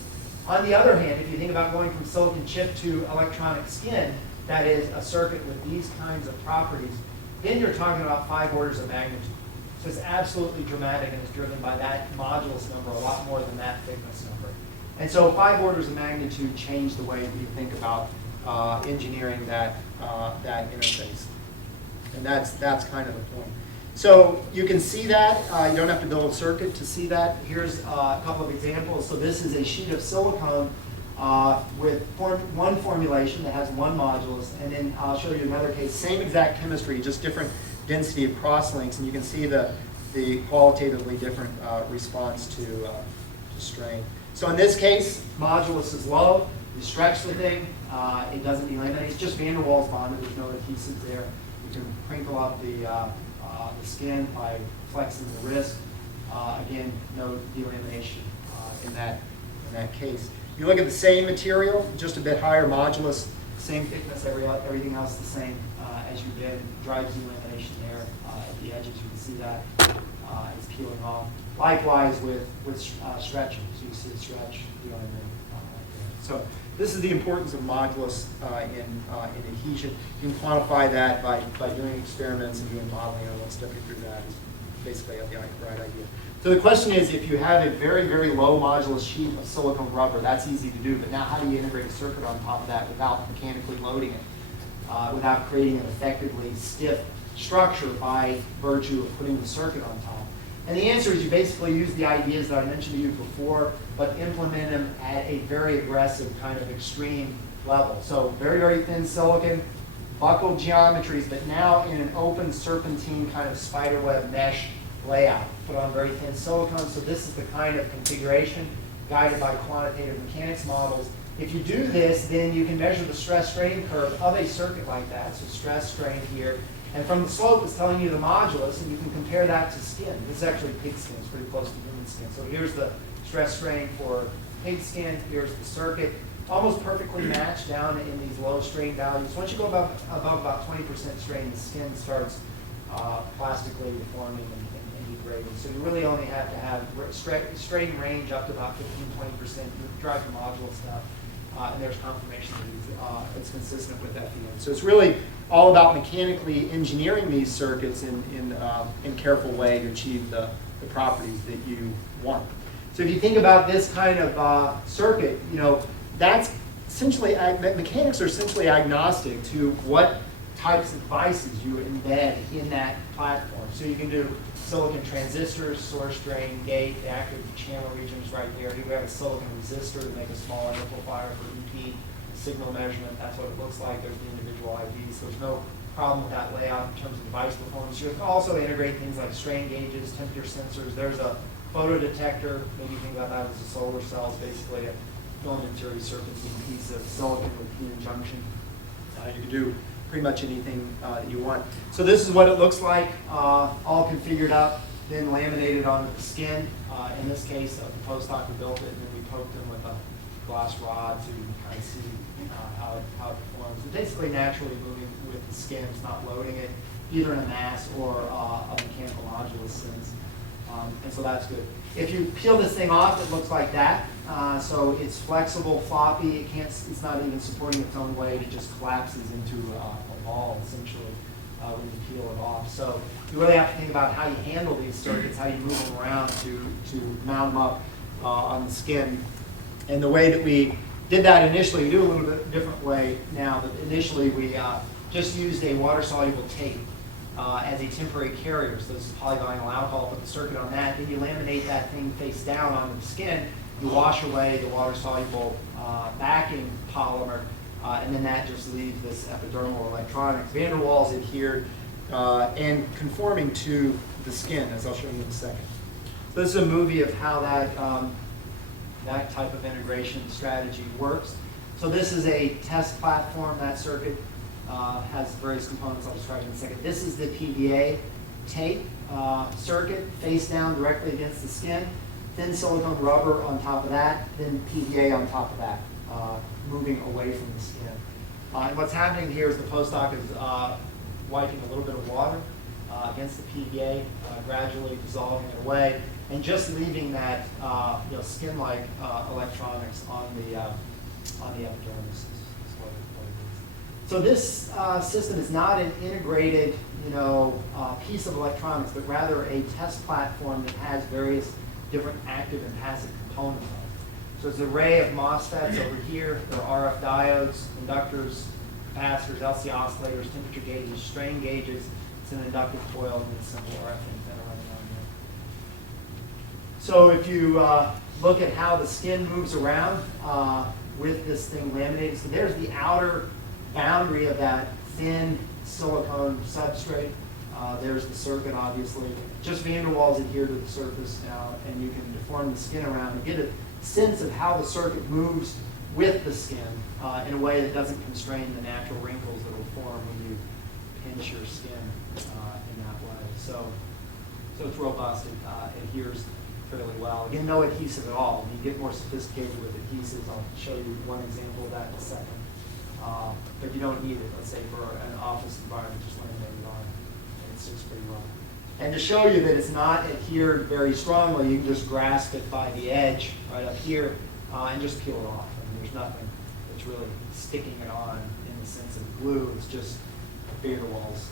On the other hand, if you think about going from silicon chip to electronic skin, that is a circuit with these kinds of properties, then you're talking about 5 orders of magnitude. So it's absolutely dramatic, and it's driven by that modulus number a lot more than that thickness number. And so 5 orders of magnitude change the way we think about engineering that interface. And that's kind of the point. So you can see that. You don't have to build a circuit to see that. Here's a couple of examples. So this is a sheet of silicone with one formulation that has 1 modulus. And then I'll show you another case. Same exact chemistry, just different density of crosslinks, and you can see the qualitatively different response to strain. So in this case, modulus is low. You stretch the thing. It doesn't delaminate. It's just van der Waals bonded. There's no adhesive there. You can crinkle up the skin by flexing the wrist. Again, no delamination in that case. You look at the same material, just a bit higher modulus, same thickness, everything else the same as you did. Drives delamination there at the edges. You can see that it's peeling off. Likewise with stretching. So you see the stretch delaminate there. So this is the importance of modulus in adhesion. You can quantify that by doing experiments and doing modeling. I won't step you through that. It's basically the right idea. So the question is, if you have a very low modulus sheet of silicone rubber, that's easy to do. But now how do you integrate a circuit on top of that without mechanically loading it, without creating an effectively stiff structure by virtue of putting the circuit on top? And the answer is you basically use the ideas that I mentioned to you before, but implement them at a very aggressive kind of extreme level. So very thin silicon, buckled geometries, but now in an open serpentine kind of spiderweb mesh layout. Put on very thin silicone, so this is the kind of configuration guided by quantitative mechanics models. If you do this, then you can measure the stress-strain curve of a circuit like that, so stress, strain here. And from the slope, it's telling you the modulus, and you can compare that to skin. This is actually pig skin. It's pretty close to human skin. So here's the stress strain for pig skin. Here's the circuit. Almost perfectly matched down in these low strain values. Once you go above about 20% strain, the skin starts plastically deforming and degrading. So you really only have to have strain range up to about 15-20%. You drive the modulus stuff. And there's confirmation that it's consistent with FEM. So it's really all about mechanically engineering these circuits in careful way to achieve the properties that you want. So if you think about this kind of circuit, that's essentially, mechanics are essentially agnostic to what types of devices you embed in that platform. So you can do silicon transistors, source, drain, gate, the active channel regions right there. Here we have a silicon resistor to make a small amplifier for EP signal measurement. That's what it looks like. There's the individual IVs. So there's no problem with that layout in terms of device performance. You can also integrate things like strain gauges, temperature sensors. There's a photodetector. Maybe you think about that as a solar cell. It's basically a filamentary serpentine piece of silicon with p-n junction. You can do pretty much anything that you want. So this is what it looks like, all configured up, then laminated onto the skin. In this case, the postdoc who built it, and then we poked them with a glass rod to kind of see how it performs. It's basically naturally moving with the skin. It's not loading it, either in a mass or a mechanical modulus sense. And so that's good. If you peel this thing off, it looks like that. So it's flexible, floppy. It's not even supporting its own weight. It just collapses into a ball, essentially, when you peel it off. So you really have to think about how you handle these circuits, how you move them around to mount them up on the skin. And the way that we did that initially, we do a little bit different way now, but initially we just used a water-soluble tape as a temporary carrier. So this is polyvinyl alcohol, put the circuit on that, then you laminate that thing face down onto the skin, you wash away the water-soluble backing polymer, and then that just leaves this epidermal electronics. Van der Waals adhered and conforming to the skin, as I'll show you in a second. So this is a movie of how that type of integration strategy works. So this is a test platform. That circuit has various components I'll describe in a second. This is the PVA tape circuit, face down directly against the skin. Thin silicone rubber on top of that, then PVA on top of that, moving away from the skin. And what's happening here is the postdoc is wiping a little bit of water against the PVA, gradually dissolving it away, and just leaving that skin-like electronics on the epidermis. So this system is not an integrated, piece of electronics, but rather a test platform that has various different active and passive components. So it's an array of MOSFETs over here. There are RF diodes, inductors, capacitors, LC oscillators, temperature gauges, strain gauges. It's an inductive coil and a simple RF antenna running on here. So if you look at how the skin moves around with this thing laminated, so there's the outer boundary of that thin silicone substrate. There's the circuit, obviously. Just Van der Waals adhere to the surface now, and you can deform the skin around and get a sense of how the circuit moves with the skin in a way that doesn't constrain the natural wrinkles that will form when you pinch your skin in that way. So it's robust. It adheres fairly well. Again, no adhesive at all. When you get more sophisticated with adhesives, I'll show you one example of that in a second. But you don't need it, let's say, for an office environment, just laminate it on. And it sticks pretty well. And to show you that it's not adhered very strongly, you can just grasp it by the edge right up here and just peel it off. I mean, there's nothing that's really sticking it on in the sense of glue. It's just Van der Waals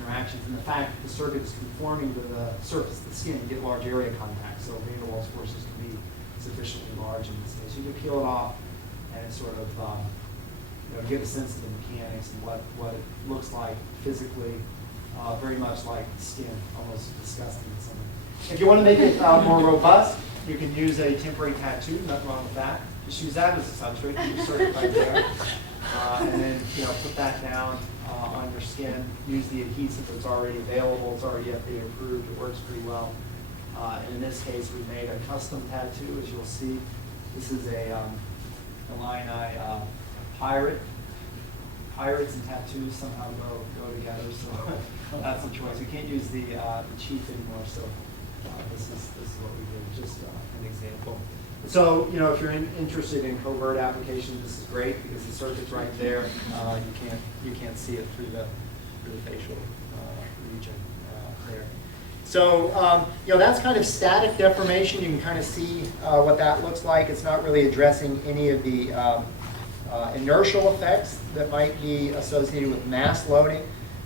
interactions. And the fact that the circuit is conforming to the surface of the skin, you get large area contact. So Van der Waals forces can be sufficiently large in this case. You can peel it off and it sort of give a sense of the mechanics and what it looks like physically, very much like skin, almost disgusting in some way. If you want to make it more robust, you can use a temporary tattoo, nothing wrong with that. Just use that as a substrate, you insert it right there, and then put that down on on your skin. Use the adhesive that's already available. It's already FDA approved. It works pretty well. And in this case, we made a custom tattoo, as you'll see. This is a Illini pirate. Pirates and tattoos somehow go together, so that's the choice. We can't use the chief anymore, so this is what we did, just an example. So, if you're interested in covert applications, this is great because the circuit's right there. You can't see it through the facial region there. So, that's kind of static deformation. You can kind of see what that looks like. It's not really addressing any of the inertial effects that might be associated with mass loading.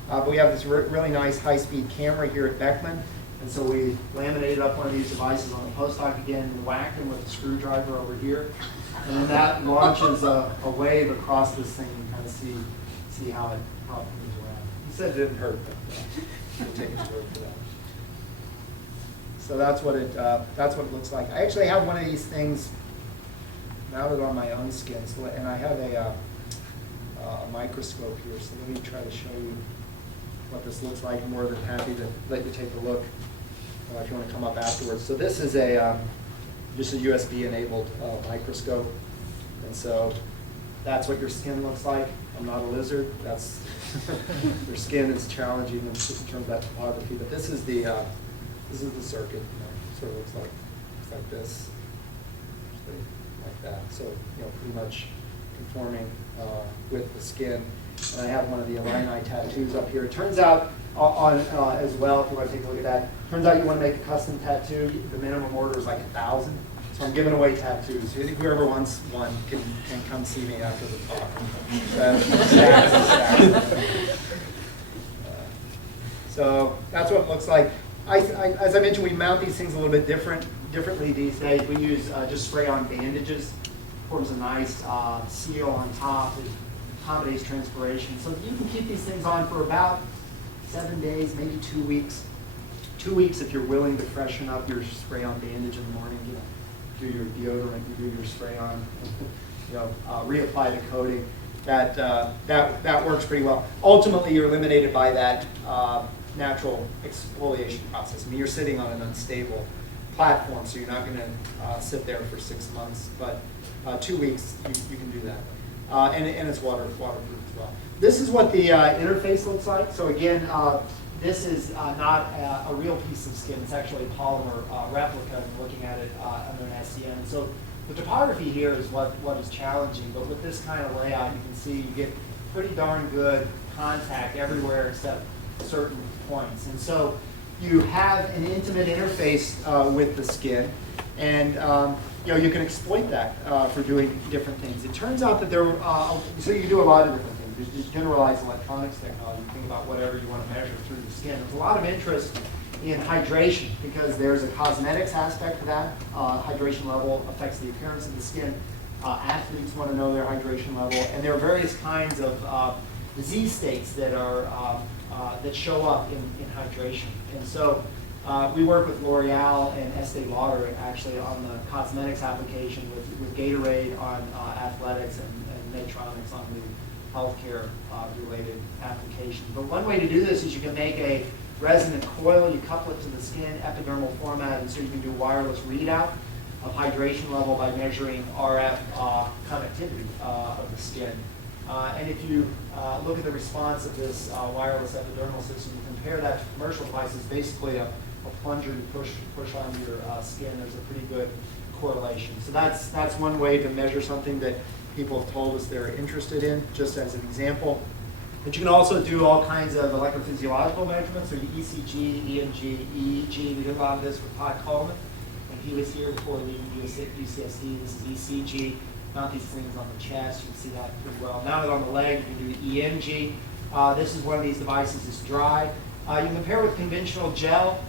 But we have this really nice high-speed camera here at Beckman. And so we laminated up one of these devices on the post hoc again and whacked them with a screwdriver over here. And then that launches a wave across this thing and kind of see how it moves around. He said it didn't hurt, but we'll take his word for that. So that's what it looks like. I actually have one of these things mounted on my own skin, and I have a microscope here. So let me try to show you what this looks like. I'm more than happy to let you take a look if you want to come up afterwards. So this is just a USB-enabled microscope, and so that's what your skin looks like. I'm not a lizard. That's your skin is challenging in terms of that topography. But this is the circuit. Sort of looks like this, like that. So pretty much conforming with the skin. And I have one of the Illini tattoos up here. It turns out, as well, if you want to take a look at that, turns out you want to make a custom tattoo, the minimum order is like 1,000. So I'm giving away tattoos. Whoever wants one can come see me after the talk. So that's what it looks like. As I mentioned, we mount these things a little bit differently these days. We use just spray-on bandages. Forms a nice seal on top. It accommodates transpiration. So you can keep these things on for about 7 days, maybe 2 weeks. 2 weeks if you're willing to freshen up your spray-on bandage in the morning. Do your deodorant, you do your spray-on, reapply the coating. That works pretty well. Ultimately, you're eliminated by that natural exfoliation process. I mean, you're sitting on an unstable platform, so you're not going to sit there for 6 months. But 2 weeks, you can do that. And it's waterproof as well. This is what the interface looks like. So again, this is not a real piece of skin. It's actually a polymer replica, looking at it under an SCM. So the topography here is what is challenging. But with this kind of layout, you can see you get pretty darn good contact everywhere except certain points. And so you have an intimate interface with the skin. And you can exploit that for doing different things. It turns out that so you can do a lot of different things. There's just generalized electronics technology. Think about whatever you want to measure through the skin. There's a lot of interest in hydration because there's a cosmetics aspect to that. Hydration level affects the appearance of the skin. Athletes want to know their hydration level, and there are various kinds of disease states that that show up in hydration. And so we work with L'Oreal and Estee Lauder actually on the cosmetics application with Gatorade on athletics and Medtronics on the healthcare related application. But one way to do this is you can make a resonant coil, you couple it to the skin, epidermal format, and so you can do wireless readout of hydration level by measuring RF conductivity of the skin. And if you look at the response of this wireless epidermal system, you compare that to commercial devices, basically a plunger you push on your skin, there's a pretty good correlation. So that's one way to measure something that people have told us they're interested in, just as an example. But you can also do all kinds of electrophysiological measurements, so ECG, EMG, EEG. We did a lot of this with Todd Coleman, and he was here before leaving UCSD. This is ECG. Mount these things on the chest, you can see that pretty well. Mount it on the leg, you can do EMG. This is one of these devices, it's dry. You can compare with conventional gel.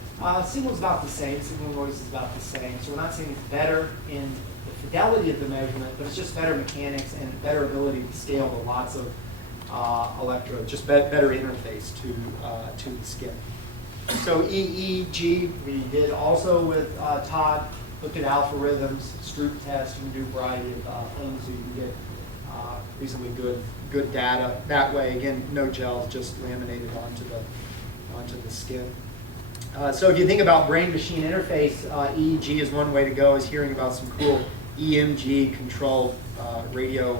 Signal's about the same, signal noise is about the same. So we're not saying it's better in the fidelity of the measurement, but it's just better mechanics and better ability to scale to lots of electrodes, just better interface to the skin. So EEG, we did also with Todd. Looked at alpha rhythms, Stroop test, you can do a variety of things so you can get reasonably good data that way. Again, no gel, just laminated onto the skin. So if you think about brain-machine interface, EEG is one way to go. I was hearing about some cool EMG controlled radio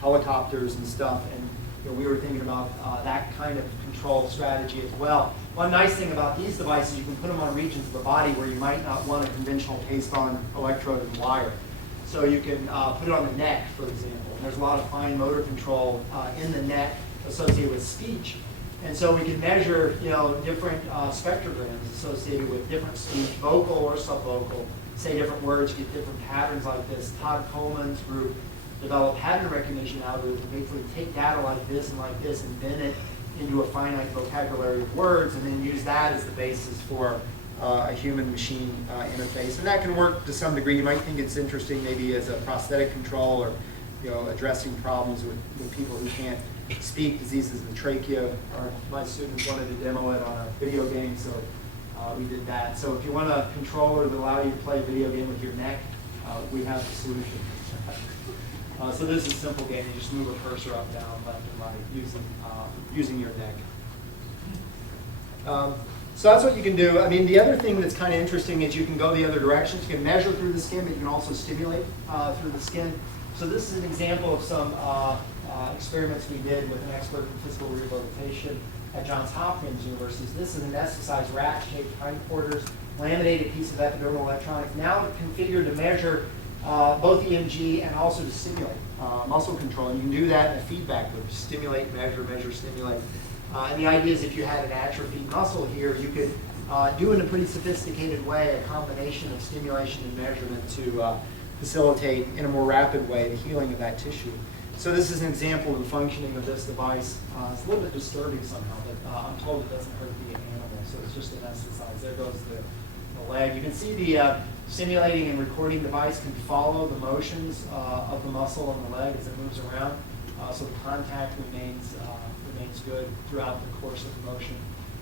helicopters and stuff, and we were thinking about that kind of control strategy as well. One nice thing about these devices, you can put them on regions of the body where you might not want a conventional paste-on electrode and wire. So you can put it on the neck, for example. And there's a lot of fine motor control in the neck associated with speech. And so we can measure, different spectrograms associated with different speech, vocal or subvocal. Say different words, you get different patterns like this. Todd Coleman's group developed pattern recognition algorithms to basically take data like this and bend it into a finite vocabulary of words, and then use that as the basis for a human-machine interface. And that can work to some degree. You might think it's interesting maybe as a prosthetic control, or addressing problems with people who can't speak, diseases of the trachea. Or my students wanted to demo it on a video game, so we did that. So if you want a controller that allows you to play a video game with your neck, we have the solution. So this is a simple game. You just move a cursor up, down, left, and right using your neck. So that's what you can do. I mean, the other thing that's kind of interesting is you can go the other direction. You can measure through the skin, but you can also stimulate through the skin. So this is an example of some experiments we did with an expert in physical rehabilitation at Johns Hopkins University. This is an anesthetized rat-shaped hindquarters, laminated piece of epidermal electronics, now configured to measure both EMG and also to stimulate muscle control. And you can do that in a feedback loop: stimulate, measure, measure, stimulate. And the idea is if you had an atrophied muscle here, you could do in a pretty sophisticated way a combination of stimulation and measurement to facilitate in a more rapid way the healing of that tissue. So this is an example of the functioning of this device. It's a little bit disturbing somehow, but I'm told it doesn't hurt the animal, so it's just anesthetized. There goes the leg. You can see the stimulating and recording device can follow the motions of the muscle on the leg as it moves around, so the contact remains good throughout the course of the motion.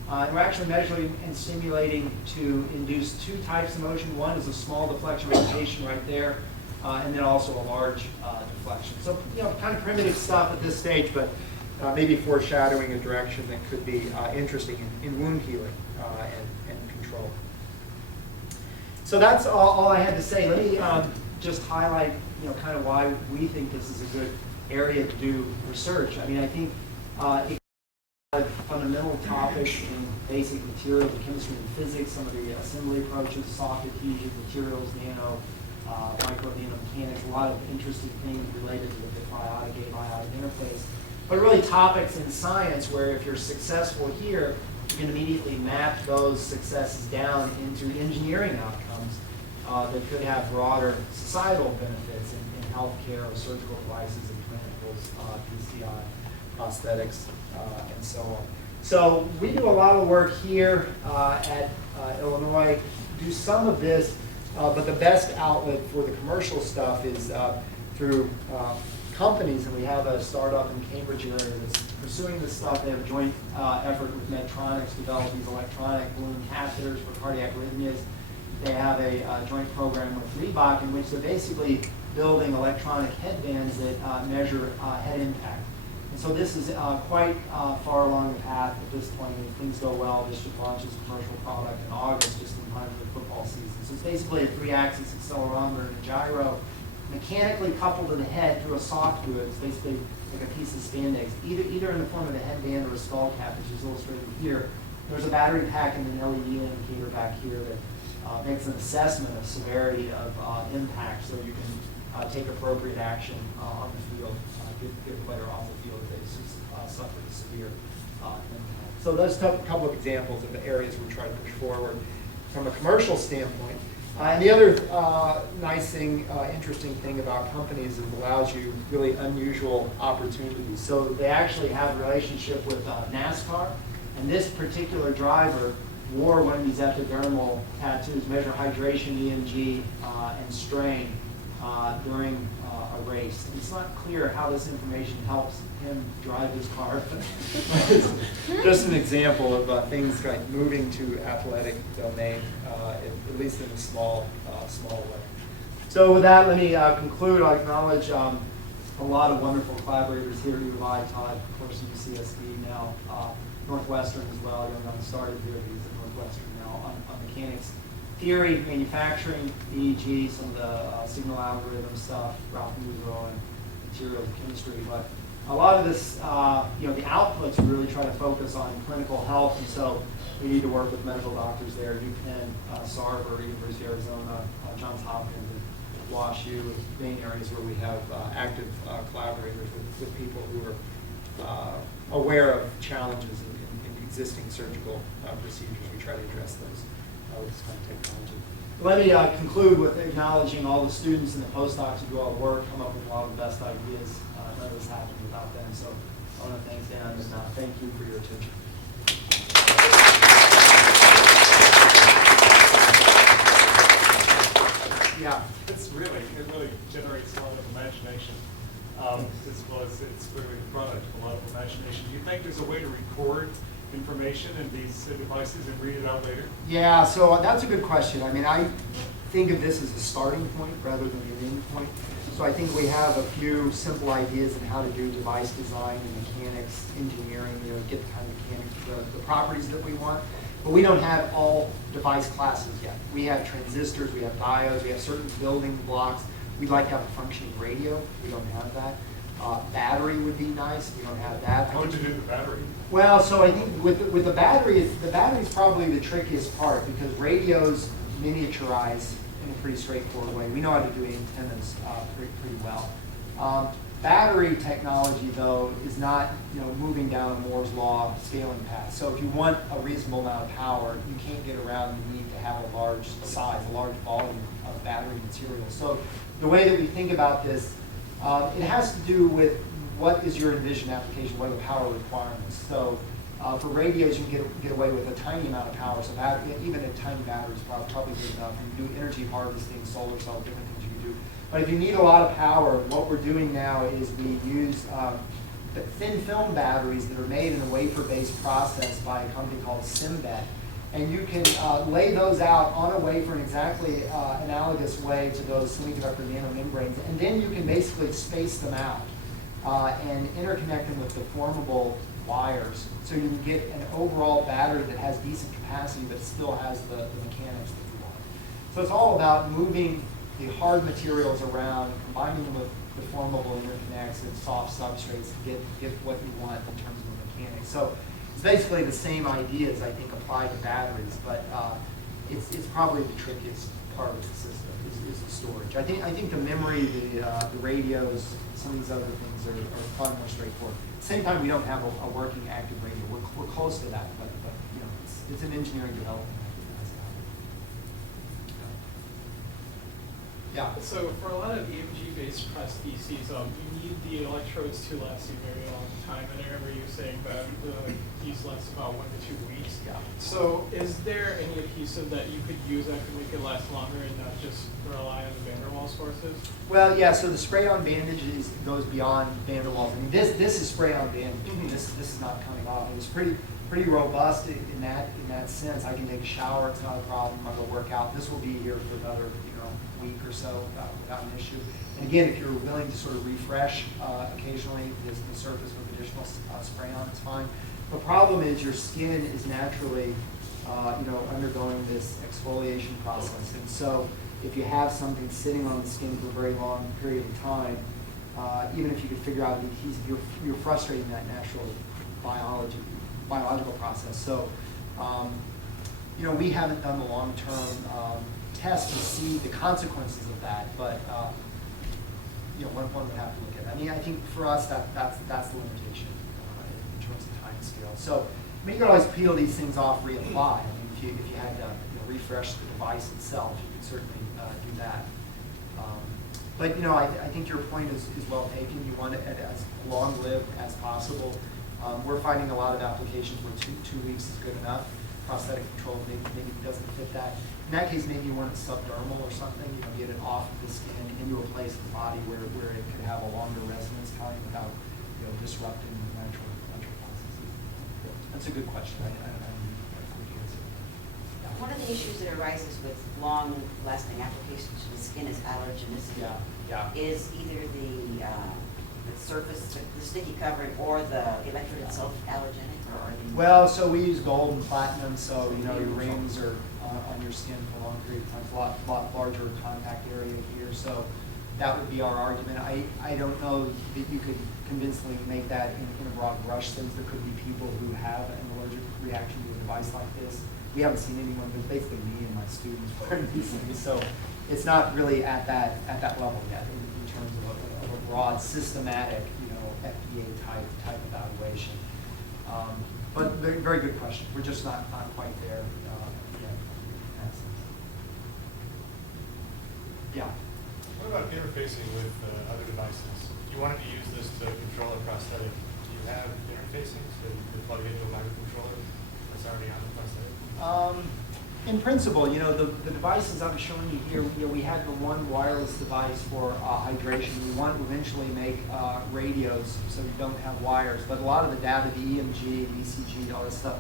And we're actually measuring and stimulating to induce two types of motion. One is a small deflection rotation right there, and then also a large deflection. So, kind of primitive stuff at this stage, but maybe foreshadowing a direction that could be interesting in wound healing and control. So that's all I had to say. Let me just highlight, kind of why we think this is a good area to do research. I mean, I think it fundamental topics in basic materials, chemistry and physics, some of the assembly approaches, soft adhesion materials, nano, micro nanomechanics, a lot of interesting things related to the bifiotic interface. But really topics in science where if you're successful here, you can immediately map those successes down into engineering outcomes that could have broader societal benefits in healthcare or surgical devices and clinicals, PCI, prosthetics, and so on. So we do a lot of work here at Illinois, do some of this, but the best outlet for the commercial stuff is through companies, and we have a startup in Cambridge area that's pursuing this stuff. They have a joint effort with Medtronic to develop these electronic balloon catheters for cardiac arrhythmias. They have a joint program with Reebok in which they're basically building electronic headbands that measure head impact. And so this is quite far along the path at this point. If things go well, this should launch as a commercial product in August, just in time for the football season. So it's basically a 3-axis accelerometer and a gyro mechanically coupled to the head through a soft good. It's basically like a piece of spandex, either in the form of a headband or a skull cap, which is illustrated here. There's a battery pack and an LED indicator back here that makes an assessment of severity of impact, so you can take appropriate action on the field, get the player off the field if they suffer a severe impact. So those a couple of examples of the areas we try to push forward from a commercial standpoint. And the other nice thing, interesting thing about companies is it allows you really unusual opportunities. So they actually have a relationship with NASCAR, and this particular driver wore one of these epidermal tattoos, measure hydration, EMG, and strain during a race. And it's not clear how this information helps him drive his car, but it's just an example of things like moving to athletic domain, at least in a small way. So with that, let me conclude. I'll acknowledge a lot of wonderful collaborators here at U of I, Todd, of course, UCSD now, Northwestern as well. Young Gun started here, he's at Northwestern now, on mechanics. Theory, manufacturing, EEG, some of the signal algorithm stuff, Ralph Muzo and materials chemistry. But a lot of this, the outputs we really try to focus on clinical health, and so we need to work with medical doctors there, UPenn, Sarver, University of Arizona, Johns Hopkins, and WashU, main areas where we have active collaborators with people who are aware of challenges in existing surgical procedures. We try to address those with this kind of technology. Let me conclude with acknowledging all the students and the postdocs who do all the work, come up with a lot of the best ideas. None of this happened without them. So I want to thank them and thank you for your attention. Yeah. It really generates a lot of imagination. It's clearly a product of a lot of imagination. Do you think there's a way to record information in these devices and read it out later? Yeah, so that's a good question. I mean, I think of this as a starting point rather than the end point. So I think we have a few simple ideas on how to do device design and mechanics, engineering, get the kind of mechanics, the properties that we want. But we don't have all device classes yet. We have transistors, we have diodes, we have certain building blocks. We'd like to have a functioning radio. We don't have that. Battery would be nice. We don't have that. How would you do the battery? Well, so I think with the battery is probably the trickiest part because radios miniaturize in a pretty straightforward way. We know how to do antennas pretty well. Battery technology, though, is not moving down a Moore's law scaling path. So if you want a reasonable amount of power, you can't get around the need to have a large size, a large volume of battery material. So the way that we think about this, it has to do with what is your envisioned application, what are the power requirements. So for radios, you can get away with a tiny amount of power. So even a tiny battery is probably good enough. You can do energy harvesting, solar cell, different things you can do. But if you need a lot of power, what we're doing now is we use thin film batteries that are made in a wafer-based process by a company called Sembet. And you can lay those out on a wafer in exactly analogous way to those semiconductor nanomembranes. And then you can basically space them out and interconnect them with deformable wires. So you can get an overall battery that has decent capacity but still has the mechanics that you want. So it's all about moving the hard materials around, combining them with deformable interconnects and soft substrates to get what you want in terms of the mechanics. So it's basically the same ideas, I think, applied to batteries, but it's probably the trickiest part of the system is the storage. I think the memory, the radios, some of these other things are probably more straightforward. At the same time, we don't have a working active radio. We're close to that, but it's an engineering development. Yeah. So for a lot of EMG-based prostheses, you need the electrodes to last a very long time. And I remember you saying that these last about 1 to 2 weeks. Yeah. So is there any adhesive that you could use that could make it last longer and not just rely on the van der Waals forces? Well, yeah. So the spray-on bandage goes beyond van der Waals. I mean, this is spray-on bandage. Mm-hmm. This is not coming off. It was pretty robust in that sense. I can take a shower. It's not a problem. I go work out. This will be here for another week or so without an issue. And again, if you're willing to sort of refresh occasionally the surface with additional spray on, it's fine. The problem is your skin is naturally undergoing this exfoliation process. And so if you have something sitting on the skin for a very long period of time, even if you could figure out the adhesive, you're frustrating that natural biological process. So we haven't done the long-term test to see the consequences of that, but one would have to look at it. I mean, I think for us that's the limitation in terms of time scale. So you can always peel these things off, reapply. I mean, if you had to refresh the device itself, you could certainly do that. But I think your point is well taken. You want it as long-lived as possible. We're finding a lot of applications where two weeks is good enough. Prosthetic control maybe doesn't fit that. In that case, maybe you want it subdermal or something, get it off of the skin into a place of the body where it could have a longer resonance time without disrupting the natural processes. That's a good question. I answer. Yeah. One of the issues that arises with long-lasting applications to the skin is allergenicity. Yeah. Is either the the surface, the sticky covering, or the electrode itself allergenic, or are they? Well, so we use gold and platinum, so you know your rings are on your skin for a long period of time. It's a lot larger contact area here, so that would be our argument. I don't know that you could convincingly make that in a broad brush sense. There could be people who have an allergic reaction to a device like this. We haven't seen anyone, but basically me and my students wearing these things, so it's not really at that level yet in terms of a broad, systematic, FDA type evaluation. But very, very good question. We're just not quite there yet in that sense. Yeah. What about interfacing with other devices? You wanted to use this to control a prosthetic. Do you have interfacing so you can plug into a microcontroller that's already on the prosthetic? In principle, the devices I'm showing you here, we had the one wireless device for hydration. We want to eventually make radios so you don't have wires, but a lot of the data, the EMG, ECG, all this stuff,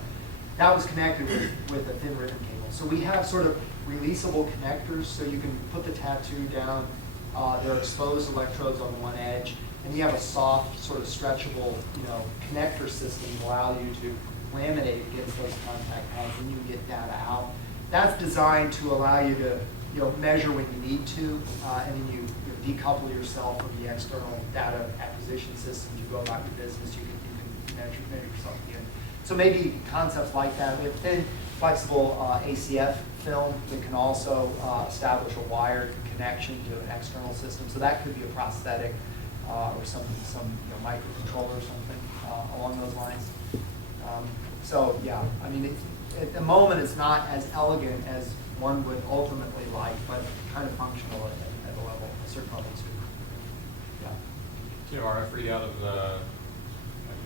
that was connected with a thin ribbon cable. So we have sort of releasable connectors, so you can put the tattoo down. There are exposed electrodes on one edge, and you have a soft, sort of stretchable, connector system that allows you to laminate against those contact pads, and you can get data out. That's designed to allow you to measure when you need to, and then you decouple yourself from the external data acquisition systems. You go about your business, you can measure yourself again. So maybe concepts like that. We have thin, flexible ACF film that can also establish a wired connection to an external system. So that could be a prosthetic or some microcontroller or something along those lines. So yeah, I mean, at the moment it's not as elegant as one would ultimately like, but kind of functional at a level, a certain level too. Yeah. Do you have RF readout of the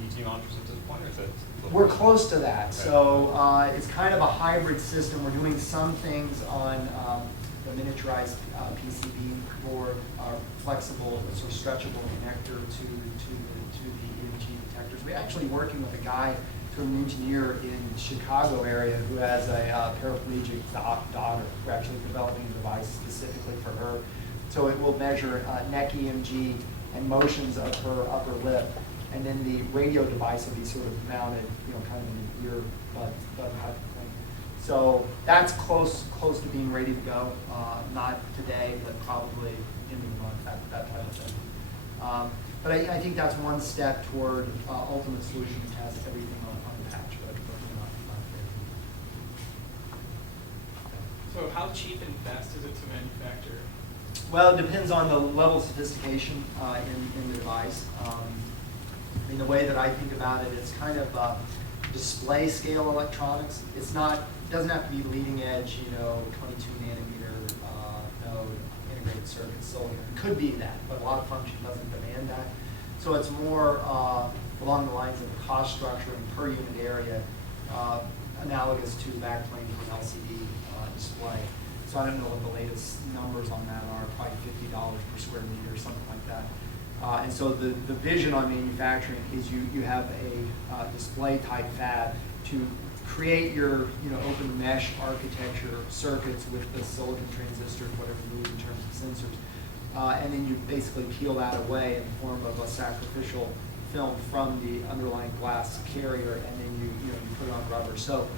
ET monitors at this point, or is that? We're close to that. So it's kind of a hybrid system. We're doing some things on the miniaturized PCB board, our flexible, sort of stretchable connector to the EMG detectors. We're actually working with a guy, an engineer in Chicago area who has a paraplegic daughter. We're actually developing a device specifically for her. So it will measure neck EMG and motions of her upper lip. And then the radio device will be sort of mounted, kind of in the ear bud type of thing. So that's close to being ready to go. Not today, but probably in the month, that type of thing. But I think that's one step toward ultimate solution to test everything on the patch, but not there. So how cheap and fast is it to manufacture? Well, it depends on the level of sophistication in the device. I mean, the way that I think about it, it's kind of display scale electronics. It doesn't have to be leading edge, 22 nanometer node integrated circuit silicon. It could be that, but a lot of function doesn't demand that. So it's more along the lines of the cost structure and per unit area, analogous to the backplane for an LCD display. So I don't know what the latest numbers on that are, probably $50 per square meter or something like that. And so the vision on manufacturing is you have a display type fab to create your open mesh architecture circuits with the silicon transistors, whatever you need in terms of sensors. And then you basically peel that away in the form of a sacrificial film from the underlying glass carrier, and then you put it on rubber. So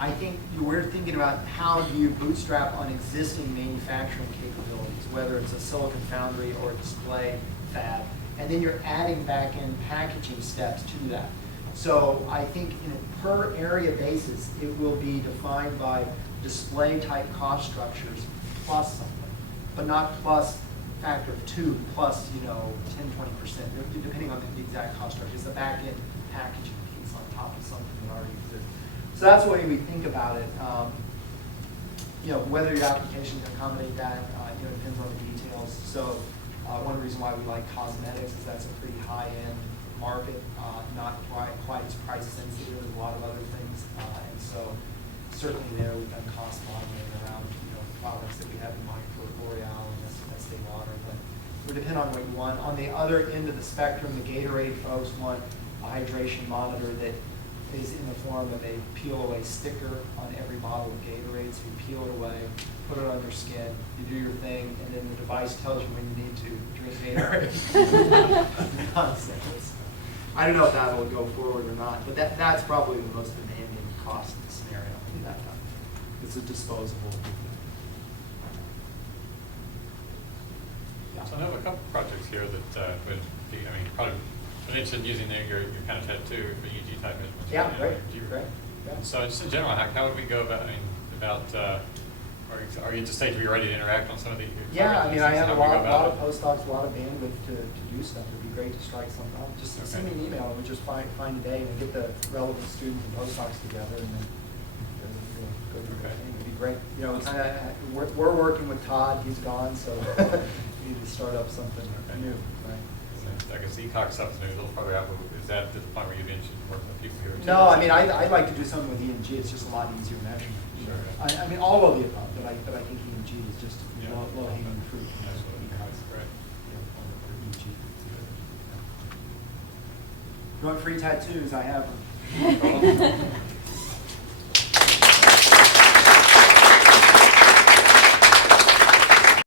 I think we're thinking about how do you bootstrap on existing manufacturing capabilities, whether it's a silicon foundry or a display fab, and then you're adding back in packaging steps to that. So I think in a per area basis, it will be defined by display type cost structures plus something, but not plus factor of 2 plus 10-20%, depending on the exact cost structure. It's the back end packaging piece on top of something that already exists. So that's the way we think about it. Whether your application can accommodate that, depends on the details. So one reason why we like cosmetics is that's a pretty high-end market, not quite as price sensitive as a lot of other things. And so certainly there we've done cost modeling around products that we have in mind for L'Oreal and Estee Lauder. But it would depend on what you want. On the other end of the spectrum, the Gatorade folks want a hydration monitor that is in the form of a peel-away sticker on every bottle of Gatorade. So you peel it away, put it on your skin, you do your thing, and then the device tells you when you need to drink Gatorade. Nonsense. I don't know if that will go forward or not, but that's probably the most demanding cost scenario in that time. It's a disposable. Yeah. So I have a couple projects here that would be, I mean, probably I'm interested in using your kind of head too for EEG type measurements. Yeah, great, EEG. great. Yeah. So just in general, how would we go about, are you at the stage where you're ready to interact on some of the? Yeah, I mean, I have How a do we go lot about of it? postdocs, a lot of bandwidth to do stuff. It'd be great to strike something up. Just send me an email and we just find a day and get the relevant students and postdocs together and then go through the Okay. thing. It'd be great. You know, it's, we're working with Todd. He's gone, so we need to start up something Okay. new, right? I guess the ECOG stuff is maybe a little farther out, but is that to the point where you'd be interested in working with people here? too? No, I mean, I'd like to do something with EMG. It's just a lot easier measurement. Sure. I mean, all of the above, but I think EMG is just Yeah. low hanging fruit. Absolutely. Right. EMG. You want free tattoos? I have them.